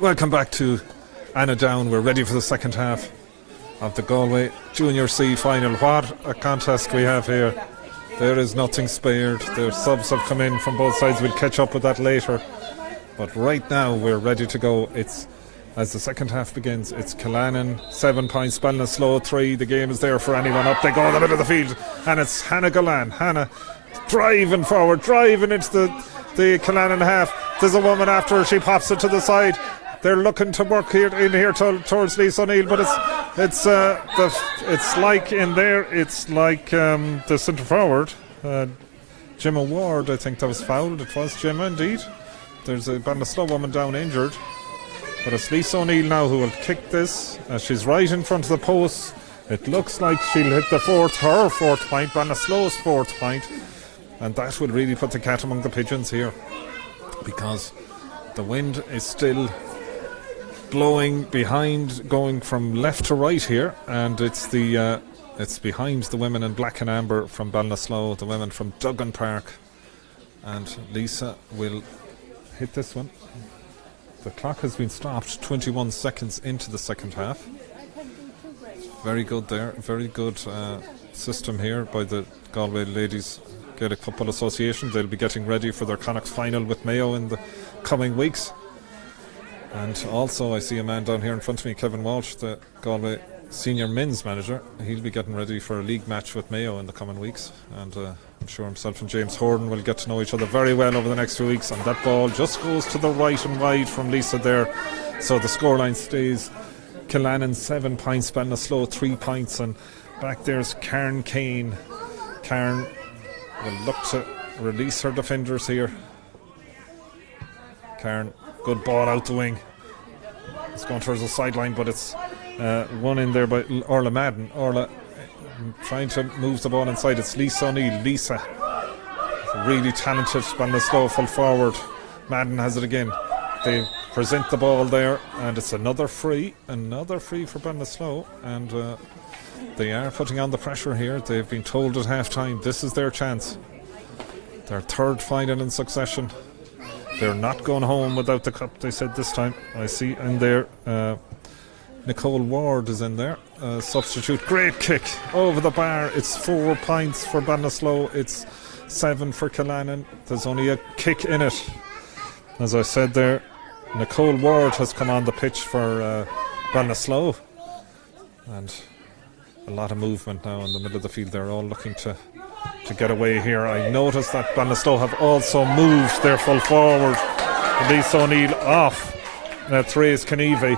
Welcome back to Annaghdown. We're ready for the second half of the Galway Junior C final. What a contest we have here. There is nothing spared. The subs have come in from both sides. We'll catch up with that later. But right now we're ready to go. It's as the second half begins. It's Killannin 7 points, Ballinasloe 3. The game is there for anyone. Up they go in the middle of the field, and it's Annaghdown. Hannah driving forward, driving into the Killannin half. There's a woman after her. She pops it to the side. They're looking to work here towards Lisa O'Neill, but it's like in there. It's like the centre forward, Gemma Ward. I think that was fouled. It was Gemma indeed. There's a Ballinasloe woman down injured, but it's Lisa O'Neill now who will kick this. She's right in front of the post. It looks like she'll hit her fourth point, Ballinasloe's fourth point, and that will really put the cat among the pigeons here, because the wind is still blowing behind, going from left to right here, and it's behind the women in black and amber from Ballinasloe, the women from Duggan Park, and Lisa will hit this one. The clock has been stopped 21 seconds into the second half. Very good there, very good system here by the Galway Ladies Gaelic Football Association. They'll be getting ready for their Connacht final with Mayo in the coming weeks. And also I see a man down here in front of me, Kevin Walsh, the Galway senior men's manager. He'll be getting ready for a league match with Mayo in the coming weeks, and I'm sure himself and James Horton will get to know each other very well over the next few weeks. And that ball just goes to the right and wide from Lisa there, so the scoreline stays Killannin 7 points, Ballinasloe 3 points, and back there's Karen Kane. Karen will look to release her defenders here. Karen, good ball out the wing. It's going towards the sideline, but it's won in there by Orla Madden. Orla trying to move the ball inside. It's Lisa O'Neill. Lisa, really talented Ballinasloe full forward. Madden has it again. They present the ball there, and it's another free for Ballinasloe, and they are putting on the pressure here. They've been told at half time this is their chance. Their third final in succession. They're not going home without the cup, they said this time. I see in there Nicole Ward is in there, substitute. Great kick over the bar. It's 4 points for Ballinasloe, it's 7 for Killannin. There's only a kick in it. As I said there, Nicole Ward has come on the pitch for Ballinasloe, and a lot of movement now in the middle of the field. They're all looking to get away here. I noticed that Ballinasloe have also moved their full forward, Lisa O'Neill, off Therese Knievy,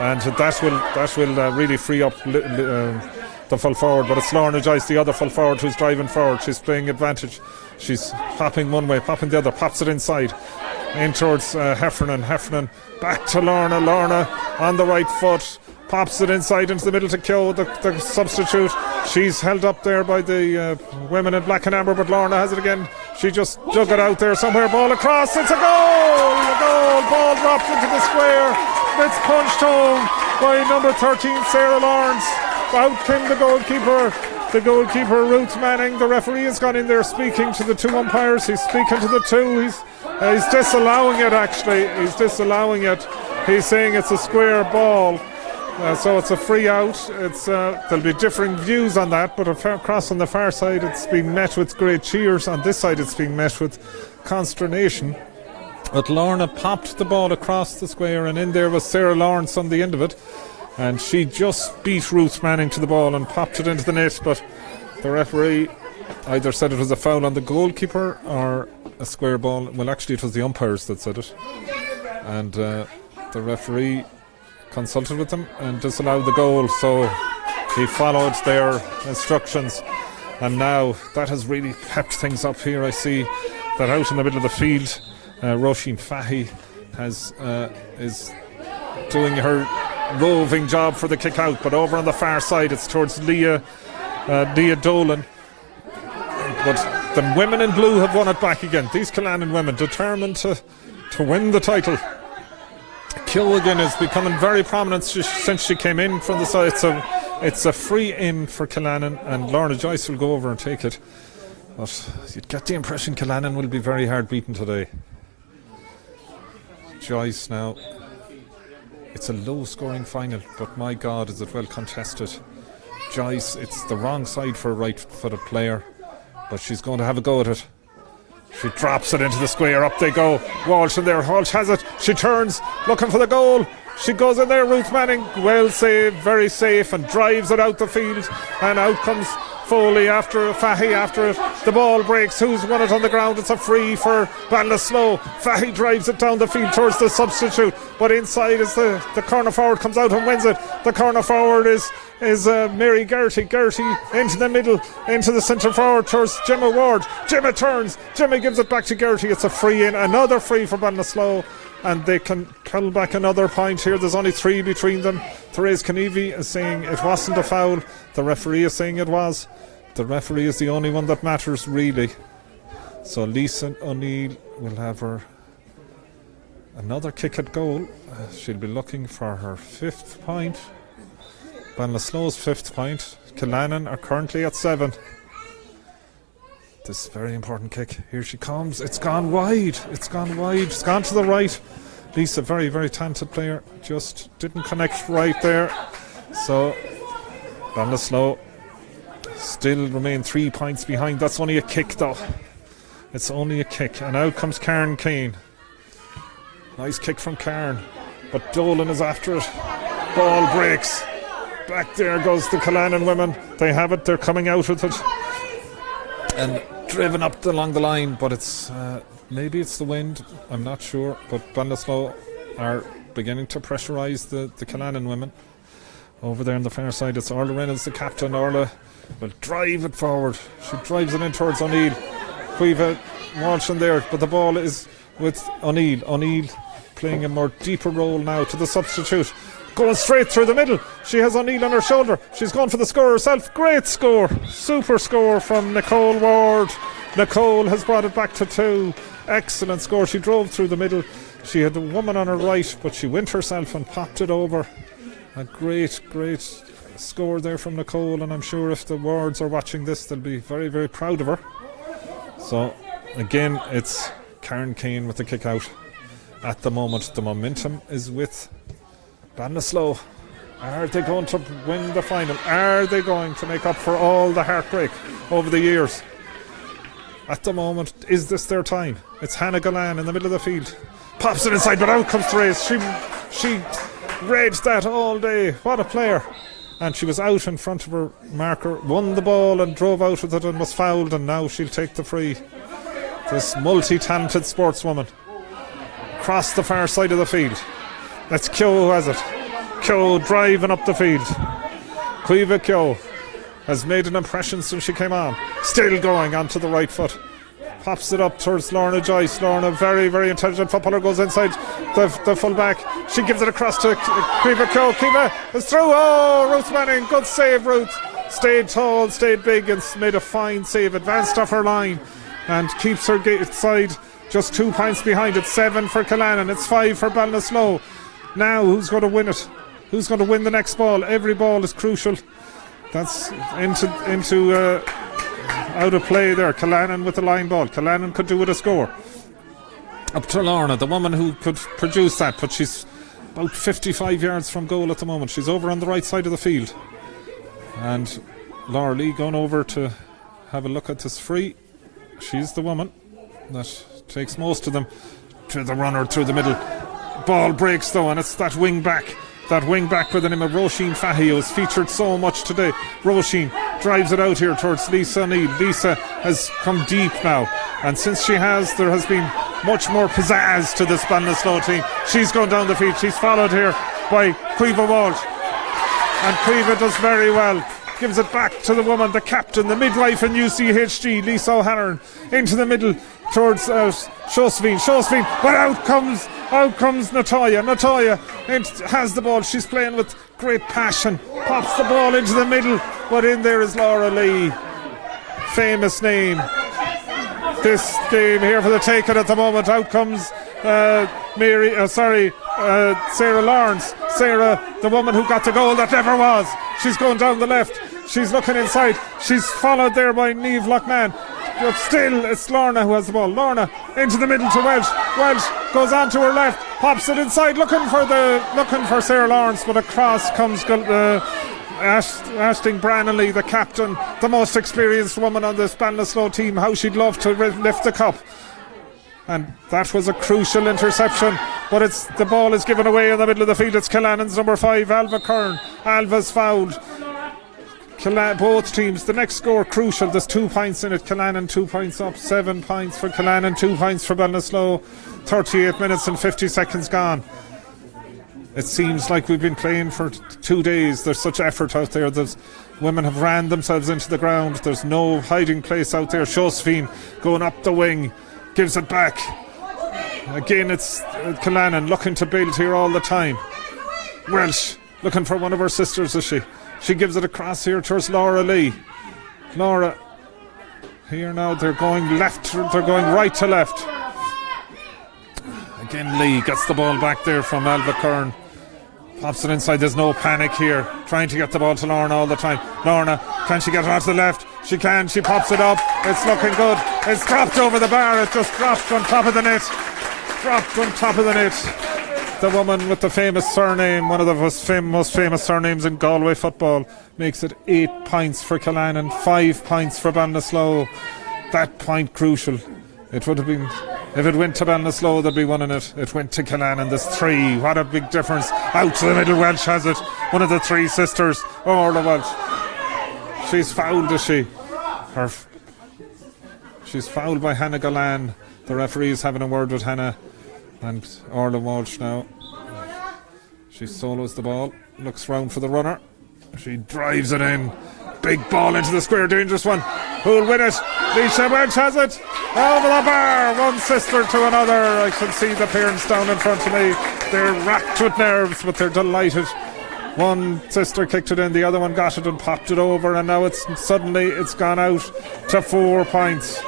and that will really free up the full forward. But it's Lorna Joyce, the other full forward, who's driving forward. She's playing advantage. She's popping one way, popping the other, pops it inside in towards Heffernan. Heffernan back to Lorna. Lorna on the right foot, pops it inside into the middle to Kyo, the substitute. She's held up there by the women in black and amber, but Lorna has it again. She just dug it out there somewhere. Ball across. It's a goal! A goal! Ball dropped into the square. It's punched home by number 13, Sarah Lawrence. Out came the goalkeeper. The goalkeeper, Ruth Manning. The referee has gone in there speaking to the two umpires. He's speaking to the two. He's disallowing it, actually. He's disallowing it. He's saying it's a square ball. So it's a free out. There'll be differing views on that, but across on the far side it's been met with great cheers. On this side it's been met with consternation. But Lorna popped the ball across the square, and in there was Sarah Lawrence on the end of it, and she just beat Ruth Manning to the ball and popped it into the net. But the referee either said it was a foul on the goalkeeper or a square ball. Well, actually it was the umpires that said it, and the referee consulted with them and disallowed the goal, so he followed their instructions, and now that has really pepped things up here. I see that out in the middle of the field, Roisin Fahy is doing her roving job for the kick out, but over on the far side it's towards Leah Dolan. But the women in blue have won it back again. These Killannin women determined to win the title. Killigan is becoming very prominent since she came in from the side. It's a free in for Killannin, and Lorna Joyce will go over and take it. But you'd get the impression Killannin will be very hard beaten today. Joyce now It's a low-scoring final, but my God, is it well contested. Joyce, it's the wrong side for a right-footed player, but she's going to have a go at it. She drops it into the square. Up they go. Walsh in there. Walsh has it. She turns, looking for the goal. She goes in there. Ruth Manning, well saved, very safe, and drives it out the field. And out comes Foley after it, Fahy after it. The ball breaks. Who's won it on the ground? It's a free for Ballinasloe. Fahy drives it down the field towards the substitute, but inside is the corner forward comes out and wins it. The corner forward is Mary Gertie. Gertie into the middle, into the centre forward towards Gemma Ward. Gemma turns. Gemma gives it back to Gertie. It's a free in. Another free for Ballinasloe. And they can pull back another point here. There's only 3 between them. Therese Kenevi is saying it wasn't a foul. The referee is saying it was. The referee is the only one that matters, really. So Lisa O'Neill will have her another kick at goal. She'll be looking for her 5th point. Ballinasloe's 5th point. Killannin are currently at 7. This very important kick. Here she comes. It's gone wide. It's gone wide. It's gone to the right. Lisa, very, very talented player, just didn't connect right there. So Ballinasloe still remain 3 points behind. That's only a kick, though. It's only a kick. And out comes Karen Kane. Nice kick from Karen. But Dolan is after it. Ball breaks. Back there goes the Killannin women. They have it. They're coming out with it. And driven up along the line, but it's maybe it's the wind, I'm not sure, but Ballinasloe are beginning to pressurise the Killannin women. Over there on the far side, it's Orla Reynolds, the captain. Orla will drive it forward. She drives it in towards O'Neill. Cueva Walsh in there, but the ball is with O'Neill. O'Neill playing a more deeper role now to the substitute. Going straight through the middle. She has O'Neill on her shoulder. She's gone for the score herself. Great score. Super score from Nicole Ward. Nicole has brought it back to 2. Excellent score. She drove through the middle. She had a woman on her right, but she went herself and popped it over. A great, great score there from Nicole, and I'm sure if the Wards are watching this, they'll be very, very proud of her. So, again, it's Karen Kane with the kick out. At the moment, the momentum is with Ballinasloe. Are they going to win the final? Are they going to make up for all the heartbreak over the years? At the moment, is this their time? It's Annaghdown in the middle of the field. Pops it inside, but out comes Therese. She raged that all day. What a player. And she was out in front of her marker, won the ball and drove out with it and was fouled, and now she'll take the free. This multi-talented sportswoman. Across the far side of the field. That's Kyo who has it. Kyo driving up the field. Cueva Kyo has made an impression since she came on. Still going onto the right foot. Pops it up towards Lorna Joyce. Lorna, very, very intelligent footballer, goes inside the full back. She gives it across to Cueva Kyo. Cueva is through. Oh, Ruth Manning. Good save, Ruth. Stayed tall, stayed big, and made a fine save. Advanced off her line and keeps her side just 2 points behind. It's 7 for Killannin. It's 5 for Ballinasloe. Now, who's going to win it? Who's going to win the next ball? Every ball is crucial. That's into out of play there. Killannin with the line ball. Killannin could do with a score. Up to Lorna, the woman who could produce that, but she's about 55 yards from goal at the moment. She's over on the right side of the field. And Laura Lee going over to have a look at this free. She's the woman that takes most of them to the runner through the middle. Ball breaks though, and it's that wing back by the name of Roisin Fahy, who has featured so much today. Roisin drives it out here towards Lisa O'Neill. Lisa has come deep now, and since she has, there has been much more pizzazz to this Ballinasloe team. She's gone down the field. She's followed here by Cueva Walsh, and Cueva does very well. Gives it back to the woman, the captain, the midwife in UCHG, Lisa O'Halloran, into the middle towards Shosveen, but out comes Natoya. Natoya has the ball. She's playing with great passion, pops the ball into the middle, but in there is Laura Lee. Famous name. This game here for the taking at the moment. Out comes Sarah Lawrence. Sarah, the woman who got the goal that never was. She's going down the left. She's looking inside. She's followed there by Niamh Loughnane. but still it's Lorna who has the ball. Lorna into the middle to Welsh. Welsh goes on to her left, pops it inside, looking for Sarah Lawrence, but across comes Ashting Brannelly, the captain, the most experienced woman on this Ballinasloe team. How she'd love to lift the cup. And that was a crucial interception, but the ball is given away in the middle of the field. It's Killannin's number 5, Alva Kern. Alva's fouled. Both teams, the next score crucial. There's 2 points in it. Killannin 2 points up, 7 points for Killannin, 2 points for Ballinasloe. 38 minutes and 50 seconds gone. It seems like we've been playing for 2 days. There's such effort out there. Women have ran themselves into the ground. There's no hiding place out there. Josephine going up the wing, gives it back. Again, it's Killannin looking to build here all the time. Welsh looking for one of her sisters, is she? She gives it across here towards Laura Lee. Laura, here now, they're going left, they're going right to left. Again, Lee gets the ball back there from Alva Kern. Pops it inside, there's no panic here. Trying to get the ball to Lorna all the time. Lorna, can she get it onto the left? She can, she pops it up. It's looking good. It's dropped over the bar, it just dropped on top of the net. Dropped on top of the net. The woman with the famous surname, one of the most famous surnames in Galway football, makes it 8 points for Killannin, 5 points for Ballinasloe. That point crucial. It would have been, if it went to Ballinasloe, they'd be winning it. It went to Killannin. There's 3. What a big difference. Out to the middle, Welsh has it. One of the 3 sisters, Orla Welsh. She's fouled, is she? She's fouled by Hannah Golan. The referee is having a word with Hannah. And Orla Walsh now. She solos the ball, looks round for the runner. She drives it in. Big ball into the square, dangerous one. Who'll win it? Lisa Welch has it. Over the bar, one sister to another. I can see the parents down in front of me. They're racked with nerves, but they're delighted. One sister kicked it in, the other one got it and popped it over, and now suddenly it's gone out to 4 points.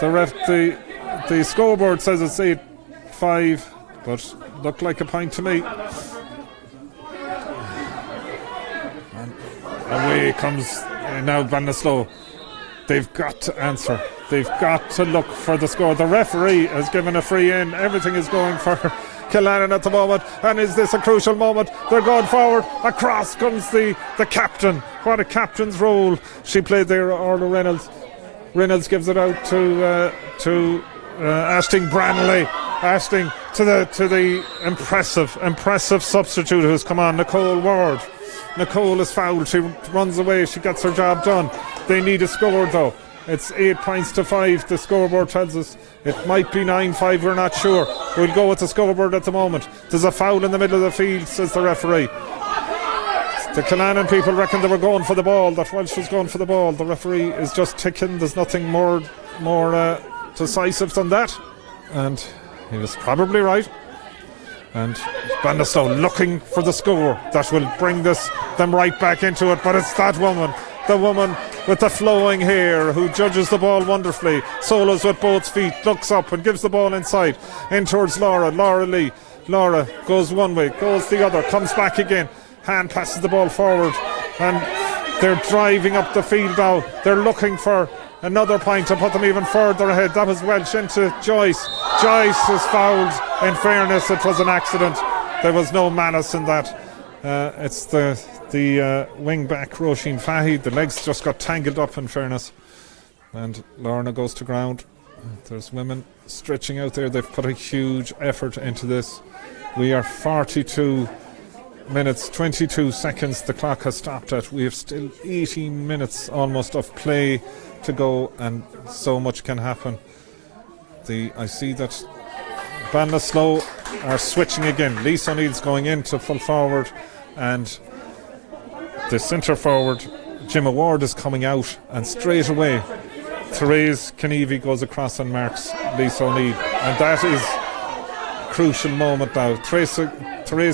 The scoreboard says it's 8-5, but looked like a point to me. And away comes now Ballinasloe. They've got to answer. They've got to look for the score. The referee has given a free in. Everything is going for Killannin at the moment. And is this a crucial moment? They're going forward. Across comes the captain. What a captain's role she played there, Orla Reynolds. Reynolds gives it out to Ashting Brannelly. Ashting to the impressive substitute who's come on, Nicole Ward. Nicole is fouled. She runs away. She gets her job done. They need a score though. It's 8 points to 5. The scoreboard tells us it might be 9-5. We're not sure. We'll go with the scoreboard at the moment. There's a foul in the middle of the field, says the referee. The Killannin people reckon they were going for the ball. That Welsh was going for the ball. The referee is just ticking. There's nothing more decisive than that. And he was probably right. And Ballinasloe looking for the score that will bring them right back into it. But it's that woman, the woman with the flowing hair, who judges the ball wonderfully, solos with both feet, looks up and gives the ball inside, in towards Laura Lee. Laura goes one way, goes the other, comes back again. Hand passes the ball forward, and they're driving up the field now. They're looking for another point to put them even further ahead. That was Welsh into Joyce. Joyce is fouled. In fairness, it was an accident. There was no malice in that. It's the wing back, Roisin Fahy. The legs just got tangled up, in fairness. And Lorna goes to ground. There's women stretching out there. They've put a huge effort into this. We are 42 minutes, 22 seconds. The clock has stopped at. We have still 18 minutes almost of play to go, and so much can happen. I see that Ballinasloe are switching again. Lisa O'Neill's going into full forward, and the centre forward Gemma Ward is coming out, and straight away Therese Kennevy goes across and marks Lisa O'Neill, and that is a crucial moment now. Therese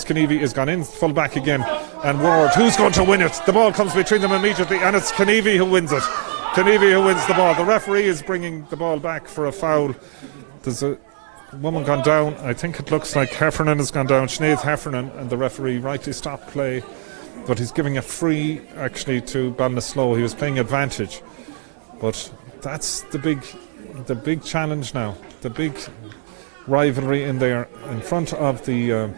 Kennevy has gone in full back again, and Ward, who's going to win it? The ball comes between them immediately, and it's Kennevy who wins it. Kennevy who wins the ball. The referee is bringing the ball back for a foul. There's a woman gone down. I think it looks like Heffernan has gone down. Sinead Heffernan, and the referee rightly stopped play. But he's giving a free actually to Ballinasloe. He was playing advantage. But that's the big challenge now. The big rivalry in there in front of the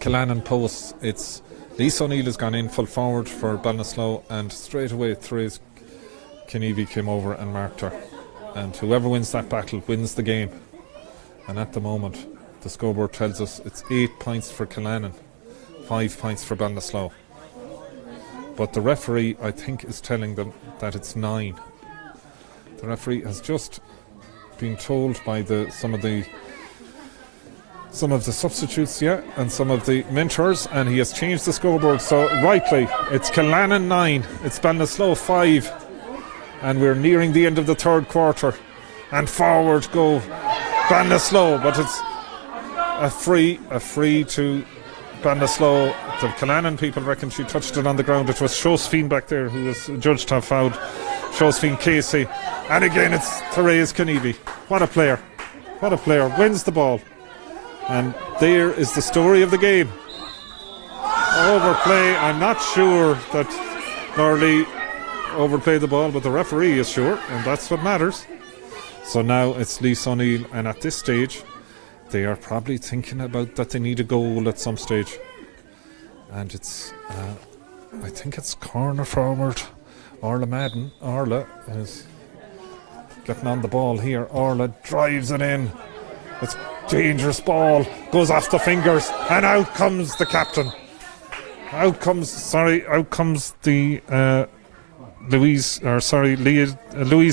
Killannin posts. It's Lisa O'Neill has gone in full forward for Ballinasloe, and straight away Therese Kenevi came over and marked her. And whoever wins that battle wins the game. And at the moment, the scoreboard tells us it's 8 points for Killannin, 5 points for Ballinasloe. But the referee, I think, is telling them that it's 9. The referee has just been told by some of the substitutes, and some of the mentors, and he has changed the scoreboard. So rightly, it's Killannin 9, it's Ballinasloe 5, and we're nearing the end of the third quarter. And forward go Ballinasloe, but it's a free to Ballinasloe. The Killannin people reckon she touched it on the ground. It was Josephine back there who was judged to have fouled Josephine Casey. And again it's Therese Kenevi. What a player. Wins the ball. And there is the story of the game. Overplay. I'm not sure that Norley overplayed the ball, but the referee is sure, and that's what matters. So now it's Lisa O'Neill, and at this stage they are probably thinking about that they need a goal at some stage. And it's I think it's corner forward Orla Madden. Orla is getting on the ball here. Orla drives it in. It's dangerous ball, goes off the fingers, and out comes the captain. Out comes the Louise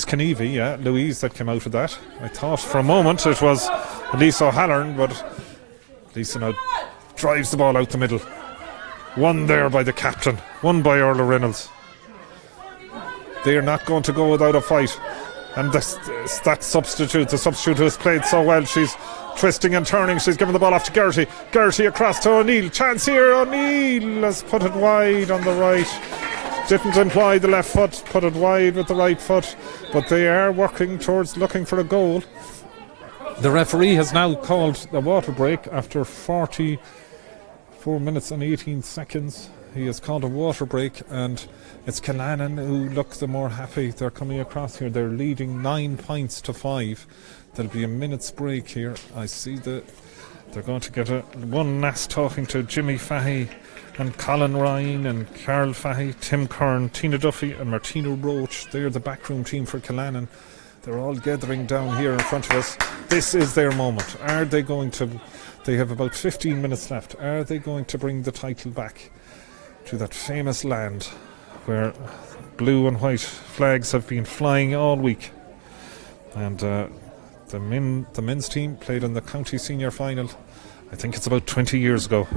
Kenevi, Louise that came out of that. I thought for a moment it was Lisa O'Halloran, but Lisa now drives the ball out the middle. Won there by the captain, won by Orla Reynolds. They're not going to go without a fight. And that substitute, the substitute who has played so well, she's twisting and turning, she's given the ball off to Gertie. Gertie across to O'Neill. Chance here, O'Neill has put it wide on the right. Didn't employ the left foot, put it wide with the right foot. But they are working towards looking for a goal. The referee has now called a water break after 44 minutes and 18 seconds. He has called a water break, and it's Killannin who look the more happy. They're coming across here. They're leading 9 points to 5. There'll be a minute's break here. I see that they're going to get one last talking to Jimmy Fahey and Colin Ryan and Carl Fahey, Tim Kern, Tina Duffy and Martina Roach. They're the backroom team for Killannin. They're all gathering down here in front of us. This is their moment. Are they going to... They have about 15 minutes left. Are they going to bring the title back to that famous land where blue and white flags have been flying all week? And the men's team played in the county senior final, I think it's about 20 years ago.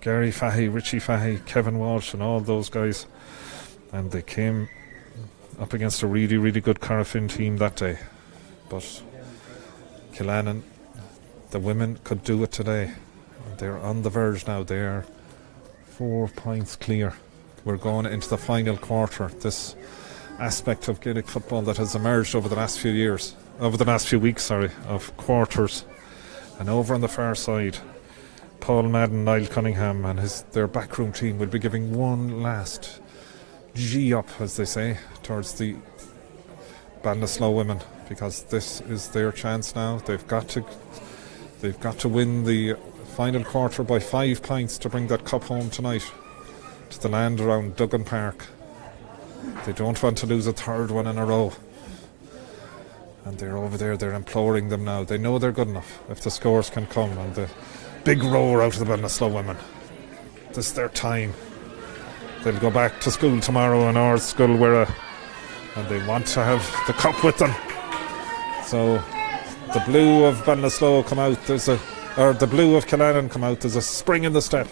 Gary Fahey, Richie Fahey, Kevin Walsh and all those guys, and they came up against a really, really good Carafin team that day. But Killannin, the women could do it today. They're on the verge now. They are 4 points clear. We're going into the final quarter. This aspect of Gaelic football that has emerged over the last few weeks, of quarters. And over on the far side, Paul Madden, Niall Cunningham and their backroom team will be giving one last G up, as they say, towards the Ballinasloe women, because this is their chance now. They've got to win the final quarter by 5 points to bring that cup home tonight to the land around Duggan Park. They don't want to lose a third one in a row. And they're over there, they're imploring them now. They know they're good enough if the scores can come. And the big roar out of the Ballinasloe women. This is their time. They'll go back to school tomorrow in our school and they want to have the cup with them. So the blue of Ballinasloe come out, the blue of Killannin come out, there's a spring in the step.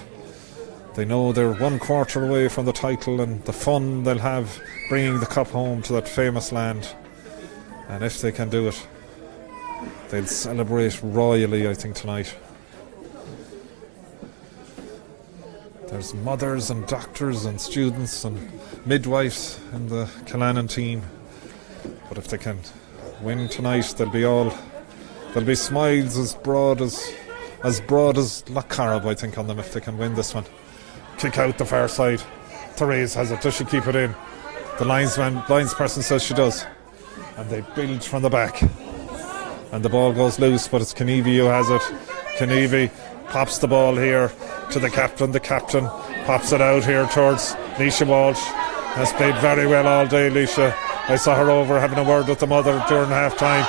They know they're 1 quarter away from the title and the fun they'll have bringing the cup home to that famous land. And if they can do it, they'll celebrate royally, I think, tonight. There's mothers and doctors and students and midwives in the Killannin team. But if they can win tonight, there'll be smiles as broad as Loch Carrob, I think, on them if they can win this one. Kick out the far side. Therese has it. Does she keep it in? The linesperson says she does. and they build from the back. And the ball goes loose, but it's Kenevi who has it. Kenevi pops the ball here to the captain. The captain pops it out here towards Leisha Walsh. Has played very well all day, Leisha. I saw her over having a word with the mother during half time,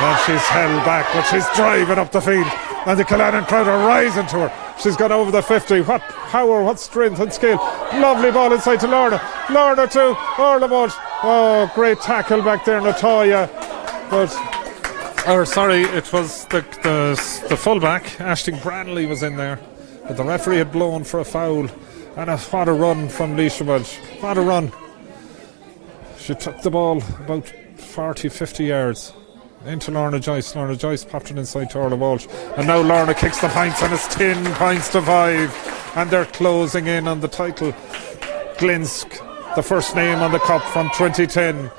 and she's held back, but she's driving up the field, and the Killannin crowd are rising to her. She's got over the 50. What power, what strength and skill. Lovely ball inside to Lorna. Lorna to Orla Walsh. Oh, great tackle back there, Natoya. But it was the fullback, Aisling Branley, was in there, but the referee had blown for a foul. And what a run from Leisha Welsh. What a run. She took the ball about 40-50 yards into Lorna Joyce. Lorna Joyce popped it inside to Orla Walsh. And now Lorna kicks the points, and it's 10 points to 5. And they're closing in on the title. Glinsk, the first name on the cup from 2010.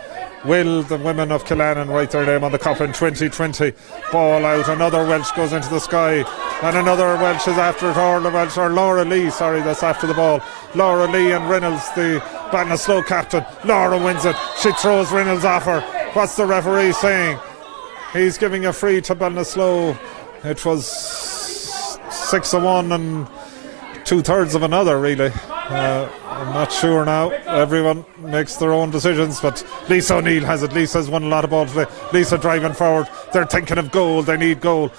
Will the women of Killannin write their name on the cup in 2020? Ball out, another Welsh goes into the sky, and another Welsh is after it. Orla Welsh, or Laura Lee, sorry, that's after the ball. Laura Lee and Reynolds, the Ballinasloe captain. Laura wins it, she throws Reynolds off her. What's the referee saying? He's giving a free to Ballinasloe. It was 6-1 and 2/3 of another, really. I'm not sure now. Everyone makes their own decisions, but Lisa O'Neill has it. Lisa's won a lot of ball today. Lisa driving forward. They're thinking of goal. They need goal.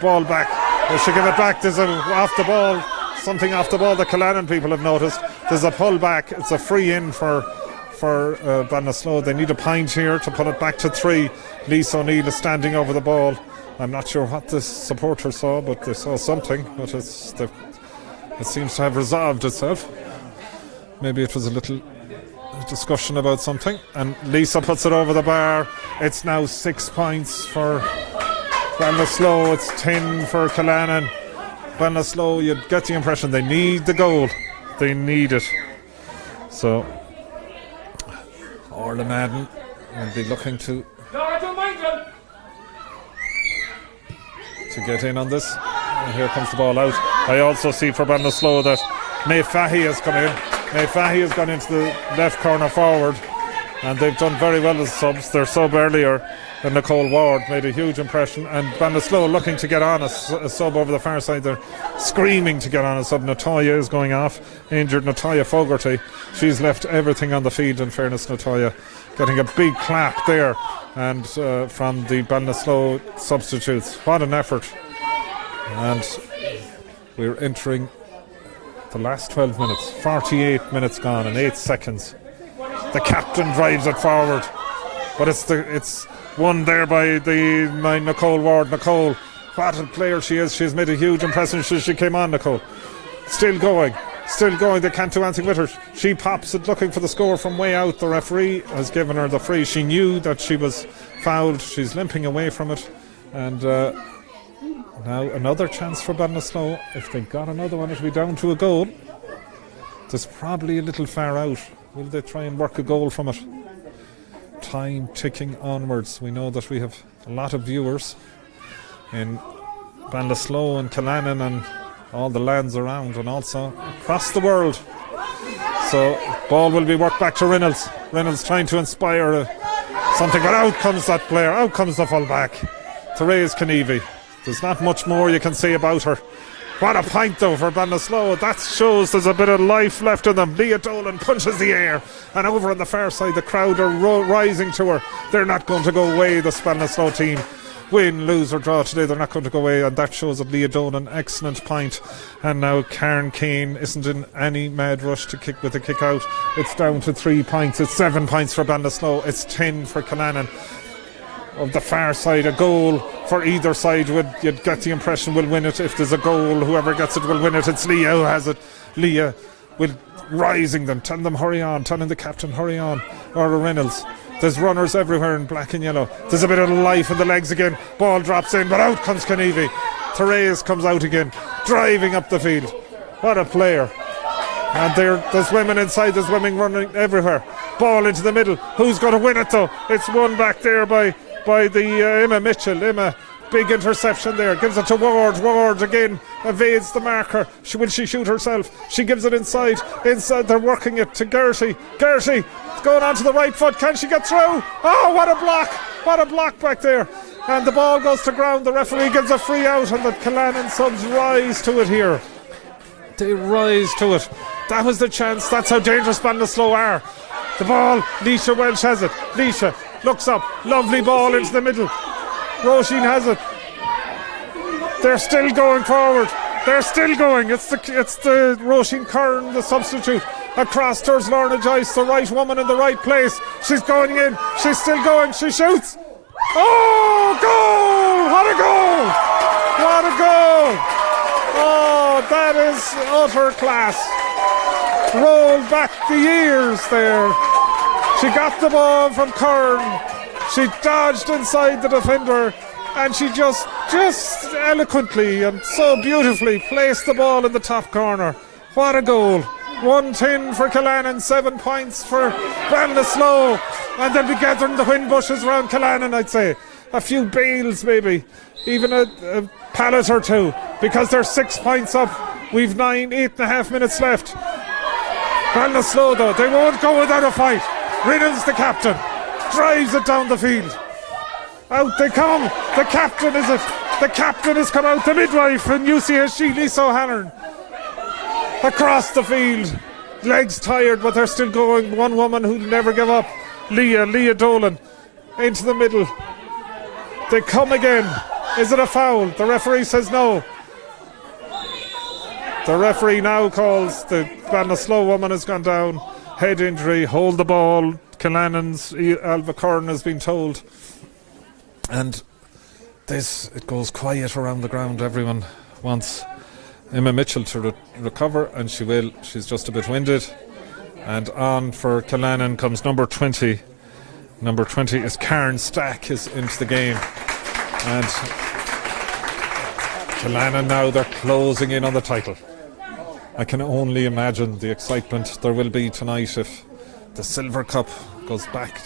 Ball back. They should give it back. There's a off the ball. Something off the ball the Killannin people have noticed. There's a pull back. It's a free in for Ballinasloe. They need a point here to put it back to 3. Lisa O'Neill is standing over the ball. I'm not sure what the supporters saw, but they saw something. But it seems to have resolved itself. Maybe it was a little discussion about something. And Lisa puts it over the bar. It's now 6 points for Ballinasloe. It's 10 for Killannin. Ballinasloe, you get the impression they need the goal. They need it. So Orla Madden will be looking to get in on this. And here comes the ball out. I also see for Ballinasloe that May Fahy has come in. May Fahy has gone into the left corner forward, and they've done very well as subs. Their sub earlier, Nicole Ward, made a huge impression, and Ballinasloe looking to get on a sub over the far side. They're screaming to get on a sub. Natoya is going off, injured Natoya Fogarty. She's left everything on the field, in fairness. Natoya getting a big clap there, and from the Ballinasloe substitutes. What an effort. And we're entering the last 12 minutes, 48 minutes gone and 8 seconds. The captain drives it forward, but it's won there by Nicole Ward. Nicole, what a player she is. She's made a huge impression since she came on, Nicole. Still going. They can't do anything with her. She pops it looking for the score from way out. The referee has given her the free. She knew that she was fouled. She's limping away from it. And now another chance for Ballinasloe. If they got another one, it'll be down to a goal. There's probably a little far out. Will they try and work a goal from it? Time ticking onwards. We know that we have a lot of viewers in Ballinasloe and Killannin and all the lands around, and also across the world. So ball will be worked back to Reynolds. Reynolds trying to inspire something, but out comes that player. Out comes the full back. Therese Kenevi. There's not much more you can say about her. What a point though for Ballinasloe. That shows there's a bit of life left in them. Leah Dolan punches the air, and over on the far side the crowd are rising to her. They're not going to go away, this Ballinasloe team. Win, lose or draw today, they're not going to go away, and that shows that Leah Dolan, excellent point. And now Karen Kane isn't in any mad rush to kick with a kick out. It's down to 3 points. It's 7 points for Ballinasloe. It's 10 for Killannin. Of the far side, a goal for either side you'd get the impression will win it. If there's a goal, whoever gets it will win it. It's Leah who has it. Leah will rising them, telling them hurry on, telling the captain hurry on. Or Reynolds. There's runners everywhere in black and yellow. There's a bit of life in the legs again. Ball drops in, but out comes Kenevi. Therese comes out again, driving up the field. What a player. And there's women inside, there's women running everywhere. Ball into the middle. Who's going to win it though? It's won back there by the Emma Mitchell. Emma Big interception there. Gives it to Ward. Ward again evades the marker. Will she shoot herself? She gives it inside. Inside, they're working it to Gertie. Gertie going onto the right foot. Can she get through? Oh, what a block. What a block back there. And the ball goes to ground. The referee gives a free out, and the Killannin subs rise to it here. They rise to it. That was the chance. That's how dangerous Ballinasloe are. The ball, Leisha Welsh has it. Leisha looks up. Lovely ball into the middle. Roisin has it. They're still going forward. They're still going. It's the Roisin Kern, the substitute. Across towards Lorna Joyce, the right woman in the right place. She's going in. She's still going. She shoots. Oh, goal! What a goal! What a goal! Oh, that is utter class. Rolled back the years there. She got the ball from Kern. She dodged inside the defender, and she just eloquently and so beautifully placed the ball in the top corner. What a goal. 1-10 for Killannin, 7 points for Ballinasloe, and they'll be gathering the wind bushes around Killannin, I'd say. A few bales maybe, even a pallet or two, because they're 6 points up. We've 8.5 minutes left. Ballinasloe though, they won't go without a fight. Riddle's the captain, drives it down the field. Out they come. The captain is it. The captain has come out. The midwife and UCSG, Lisa O'Halloran. Across the field. Legs tired, but they're still going. One woman who'll never give up. Leah Dolan. Into the middle. They come again. Is it a foul? The referee says no. The referee now calls the Ballinasloe woman has gone down. Head injury. Hold the ball. Killannin's Alva Curran has been told. And it goes quiet around the ground. Everyone wants Emma Mitchell to recover, and she will. She's just a bit winded. And on for Killannin comes number 20. Number 20 is Karen Stack is into the game. And Killannin now, they're closing in on the title. I can only imagine the excitement there will be tonight if the Silver Cup goes back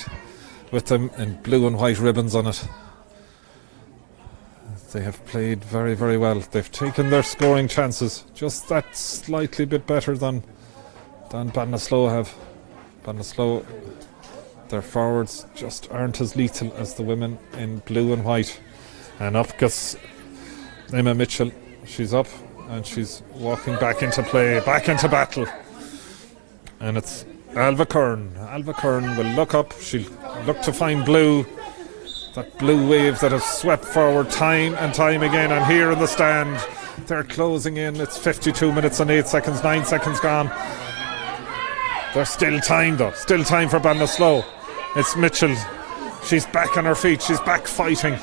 with them in blue and white ribbons on it. They have played very, very well. They've taken their scoring chances, just that slightly bit better than Ballinasloe have. Ballinasloe, their forwards just aren't as lethal as the women in blue and white. And up gets Emma Mitchell. She's up and she's walking back into play, back into battle. And it's Alva Kern. Alva Kern will look up. She'll look to find blue. That blue wave that has swept forward time and time again. And here in the stand, they're closing in. It's 52 minutes and 8 seconds, 9 seconds gone. There's still time though. Still time for Ballinasloe. It's Mitchell. She's back on her feet. She's back fighting.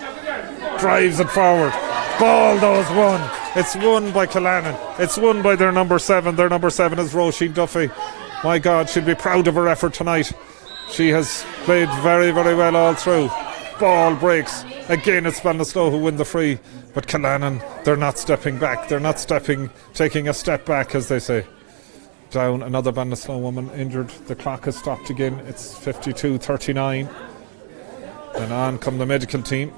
Drives it forward. Ball though is won. It's won by Killannin. It's won by their number 7. Their number 7 is Roisin Duffy. My God, she'll be proud of her effort tonight. She has played very, very well all through. Ball breaks. Again, it's Ballinasloe who win the free. But Killannin, they're not stepping back. They're not taking a step back, as they say. Down, another Ballinasloe woman injured. The clock has stopped again. It's 52-39. And on come the medical team.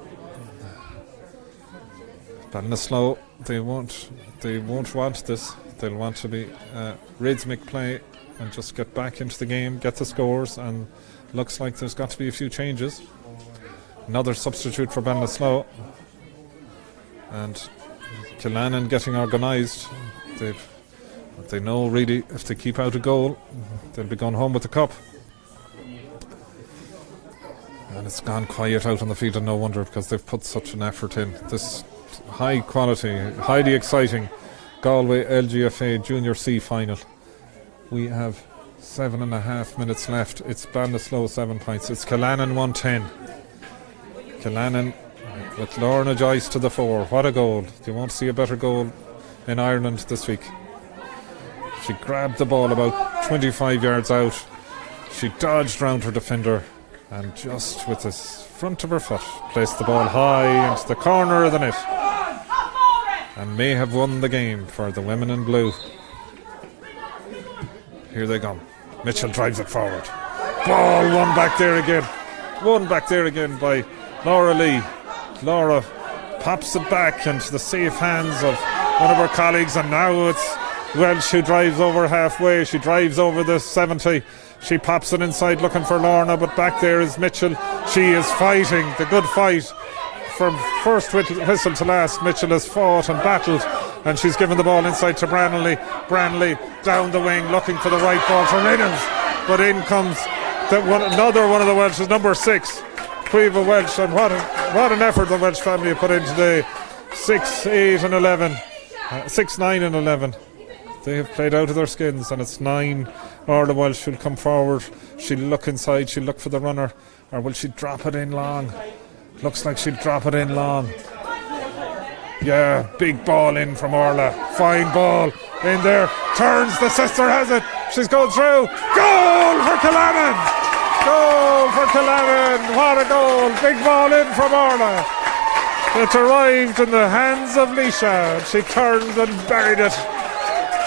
Ballinasloe, they won't want this. They'll want to be rhythmic play and just get back into the game, get the scores, and looks like there's got to be a few changes. Another substitute for Ballinasloe, and Killannin getting organised. They know really if they keep out a goal, they'll be going home with the cup. And it's gone quiet out on the field, and no wonder, because they've put such an effort in. This high quality, highly exciting Galway LGFA Junior C final. We have 7.5 minutes left. It's Ballinasloe 7 points. It's Killannin 110. Killannin with Lorna Joyce to the fore. What a goal. You won't see a better goal in Ireland this week. She grabbed the ball about 25 yards out. She dodged round her defender and just with the front of her foot placed the ball high into the corner of the net and may have won the game for the women in blue. Here they come. Mitchell drives it forward. Ball won back there again. Won back there again by Laura Lee. Laura pops it back into the safe hands of one of her colleagues, and now it's Welsh who drives over halfway. She drives over the 70. She pops it inside looking for Lorna, but back there is Mitchell. She is fighting the good fight from first whistle to last. Mitchell has fought and battled, and she's given the ball inside to Branley. Branley down the wing looking for the right ball to Reynolds, but in comes another one of the Welsh's, number 6, Cueva Welsh, and what an effort the Welsh family have put in today. 6, 8 and 11, 6, 9 and 11. They have played out of their skins, and it's 9. Orla Welsh will come forward. She'll look inside, she'll look for the runner, or will she drop it in long? Looks like she'll drop it in long. Yeah, big ball in from Orla. Fine ball in there. Turns, the sister has it. She's going through. Goal for Killannin! Goal for Killannin! What a goal! Big ball in from Orla. It arrived in the hands of Leisha. She turned and buried it.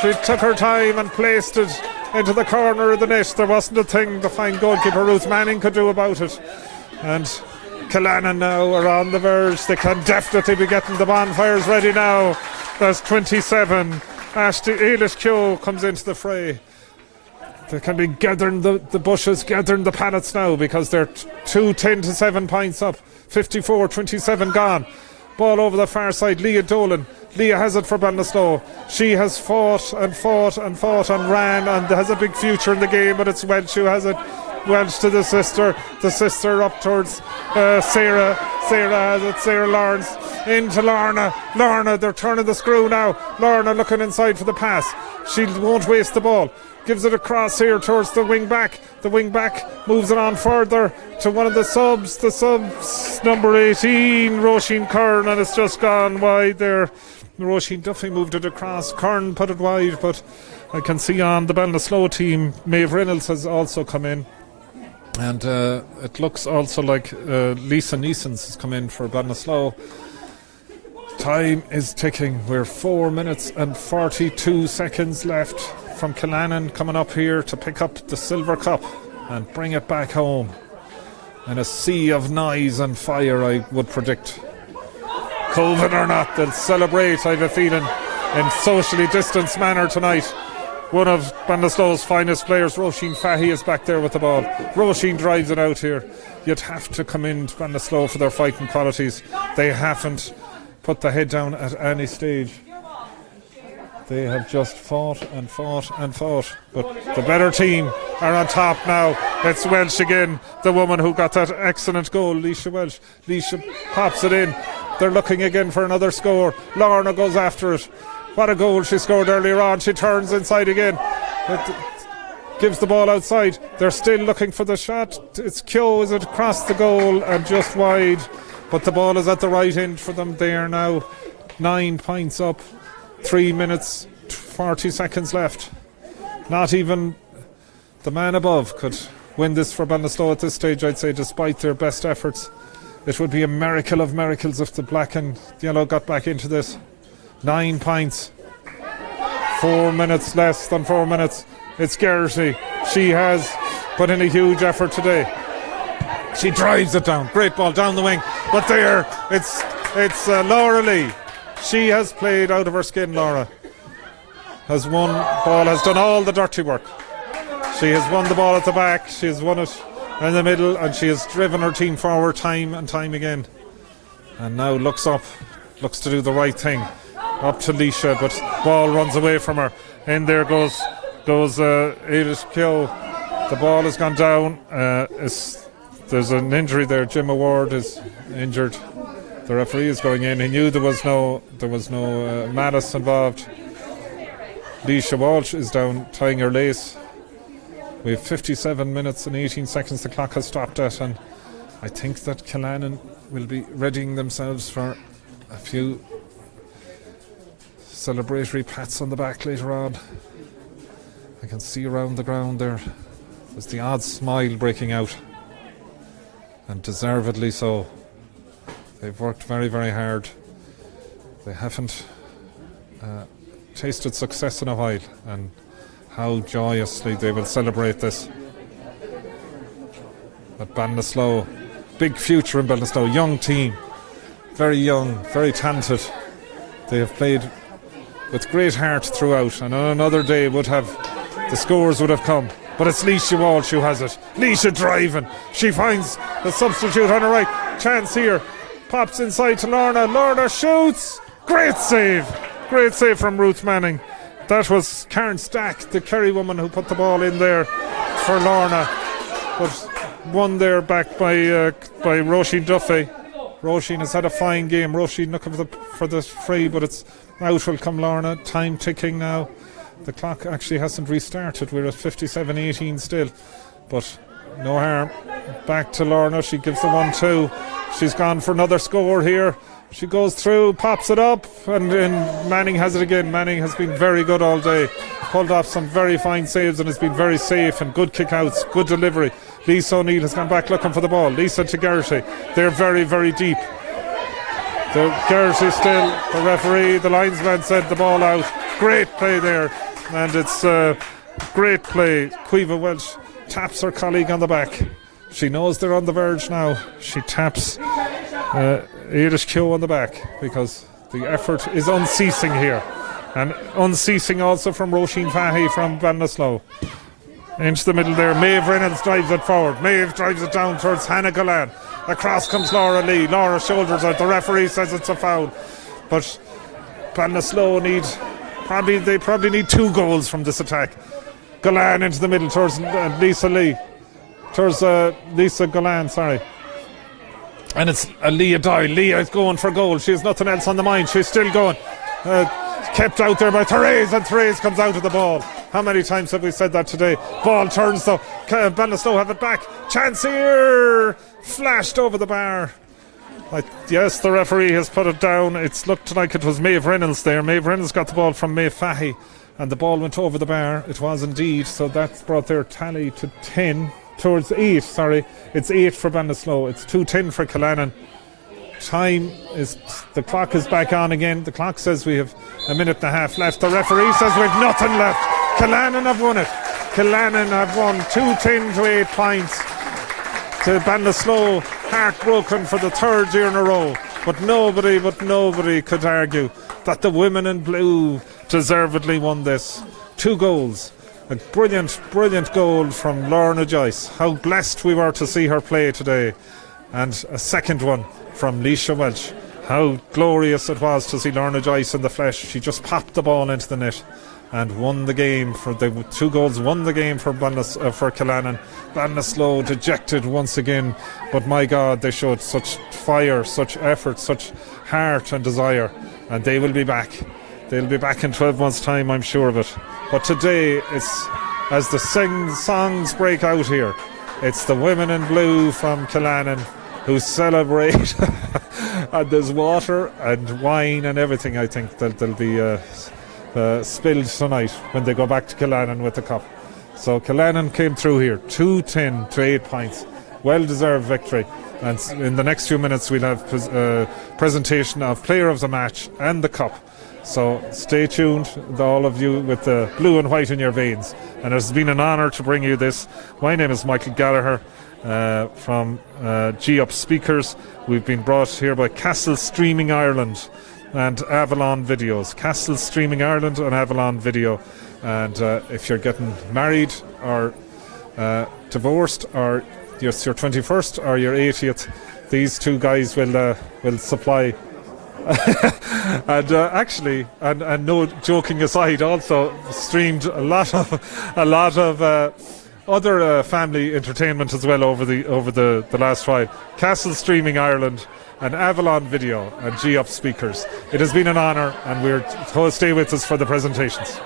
She took her time and placed it into the corner of the net. There wasn't a thing the fine goalkeeper Ruth Manning could do about it. And Killannin now are on the verge. They can definitely be getting the bonfires ready now. There's 27. Eilish Keogh comes into the fray. They can be gathering the bushes, gathering the pallets now, because they're 10 to 7 points up. 54-27 gone. Ball over the far side. Leah Dolan. Leah has it for Ballinasloe. She has fought and fought and fought and ran and has a big future in the game, but it's Welsh who has it. Welsh to the sister up towards Sarah. Sarah has it. Sarah Lawrence into Lorna. They're turning the screw now. Lorna looking inside for the pass. She won't waste the ball. Gives it across here towards the wing back. The wing back moves it on further to one of the subs. The subs, number 18, Roisin Kern, and it's just gone wide there. Roisin Duffy moved it across. Kern put it wide, but I can see on the Ballinasloe team, Maeve Reynolds has also come in. And it looks also like Lisa Neesons has come in for Ballinasloe. Time is ticking. We're 4 minutes and 42 seconds left from Killannin coming up here to pick up the silver cup and bring it back home. In a sea of noise and fire, I would predict. COVID or not, they'll celebrate, I have a feeling, in socially distanced manner tonight. One of Ballinasloe's finest players, Roisin Fahy, is back there with the ball. Roisin drives it out here. You'd have to come in to Ballinasloe for their fighting qualities. They haven't put the head down at any stage. They have just fought and fought and fought. But the better team are on top now. It's Welsh again, the woman who got that excellent goal, Leisha Welsh. Leisha pops it in. They're looking again for another score. Lorna goes after it. What a goal she scored earlier on. She turns inside again. It gives the ball outside. They're still looking for the shot. It's Keogh, is it across the goal and just wide. But the ball is at the right end for them. They are now 9 points up. 3 minutes, 40 seconds left. Not even the man above could win this for Ballinasloe at this stage, I'd say, despite their best efforts. It would be a miracle of miracles if the black and yellow got back into this. 9 points. 4 minutes, less than 4 minutes. It's Geraghty. She has put in a huge effort today. She drives it down. Great ball down the wing. But there, it's Laura Lee. She has played out of her skin, Laura. Has won ball, has done all the dirty work. She has won the ball at the back. She has won it in the middle, and she has driven her team forward time and time again. And now looks up, looks to do the right thing. Up to Leisha, but ball runs away from her. In there goes Eilish Keogh. The ball has gone down. There's an injury there. Jim Award is injured. The referee is going in. He knew there was no malice involved. Leisha Walsh is down tying her lace. We have 57 minutes and 18 seconds the clock has stopped at, and I think that Killannin will be readying themselves for a few celebratory pats on the back later on. I can see around the ground there's the odd smile breaking out, and deservedly so. They've worked very, very hard. They haven't tasted success in a while, and how joyously they will celebrate this. At Ballinasloe, big future in Ballinasloe, young team. very young, very talented. They have played with great heart throughout, and on another day the scores would have come. But it's Leisha Walsh who has it. Leisha driving. She finds the substitute on her right. Chance here. Pops inside to Lorna. Lorna shoots. Great save. Great save from Ruth Manning. That was Karen Stack, the Kerry woman, who put the ball in there for Lorna. But won there back by Roisin Duffy. Roisin has had a fine game. Roisin looking for the free, but it's out will come Lorna. Time ticking now. The clock actually hasn't restarted. We're at 57-18 still. But no harm. Back to Lorna. She gives the 1-2. She's gone for another score here. She goes through, pops it up, and Manning has it again. Manning has been very good all day. Pulled off some very fine saves and has been very safe, and good kick-outs, good delivery. Lisa O'Neill has gone back looking for the ball. Lisa to Gertie. They're very, very deep. Gertie still, the referee, the linesman said the ball out. Great play there. And it's great play. Caoimhe Welsh taps her colleague on the back. She knows they're on the verge now. She taps Eilish Keogh on the back, because the effort is unceasing here. And unceasing also from Roisin Fahy from Ballinasloe. Into the middle there. Maeve Reynolds drives it forward. Maeve drives it down towards Hannah Gallan. Across comes Laura Lee. Laura shoulders out. The referee says it's a foul. But Ballinasloe they probably need 2 goals from this attack. Gallan into the middle towards Lisa Lee. Towards Lisa Gallan, sorry. And it's Leah Doyle. Leah is going for goal. She has nothing else on the mind. She's still going. Kept out there by Therese, and Therese comes out of the ball. How many times have we said that today? Ball turns though. Ballinasloe have it back. Chance here. Flashed over the bar. Yes, the referee has put it down. It's looked like it was Maeve Reynolds there. Maeve Reynolds got the ball from Maeve Fahy, and the ball went over the bar. It was indeed. So that's brought their tally to 10. Towards 8, sorry. It's 8 for Ballinasloe. It's 2-10 for Killannin. The clock is back on again. The clock says we have a minute and a half left. The referee says we've nothing left. Killannin have won it. Killannin have won 2-10 to 8 points to Ballinasloe, heartbroken for the 3rd year in a row. But nobody could argue that the women in blue deservedly won this. 2 goals. A brilliant goal from Lorna Joyce. How blessed we were to see her play today. And a second one from Leisha Welsh. How glorious it was to see Lorna Joyce in the flesh. She just popped the ball into the net and won the game. For the 2 goals, won the game for Killannin. Ballinasloe dejected once again. But my God, they showed such fire, such effort, such heart and desire. And they will be back. They'll be back in 12 months' time, I'm sure of it. But today, it's as the songs break out here, it's the women in blue from Killannin who celebrate. And there's water and wine and everything, I think, that'll be spilled tonight when they go back to Killannin with the cup. So Killannin came through here, 2-10 to 8 points. Well-deserved victory. And in the next few minutes, we'll have presentation of Player of the Match and the cup. So stay tuned, all of you with the blue and white in your veins. And it's been an honour to bring you this. My name is Michael Gallagher from G-Up Speakers. We've been brought here by Castle Streaming Ireland and Avalon Videos. Castle Streaming Ireland and Avalon Video. And if you're getting married or divorced, or it's your 21st or your 80th, these 2 guys will supply. And actually, and no joking aside, also streamed a lot of other family entertainment as well over the last while. Castle Streaming Ireland and Avalon Video and G-Up Speakers. It has been an honour, and we'll stay with us for the presentations.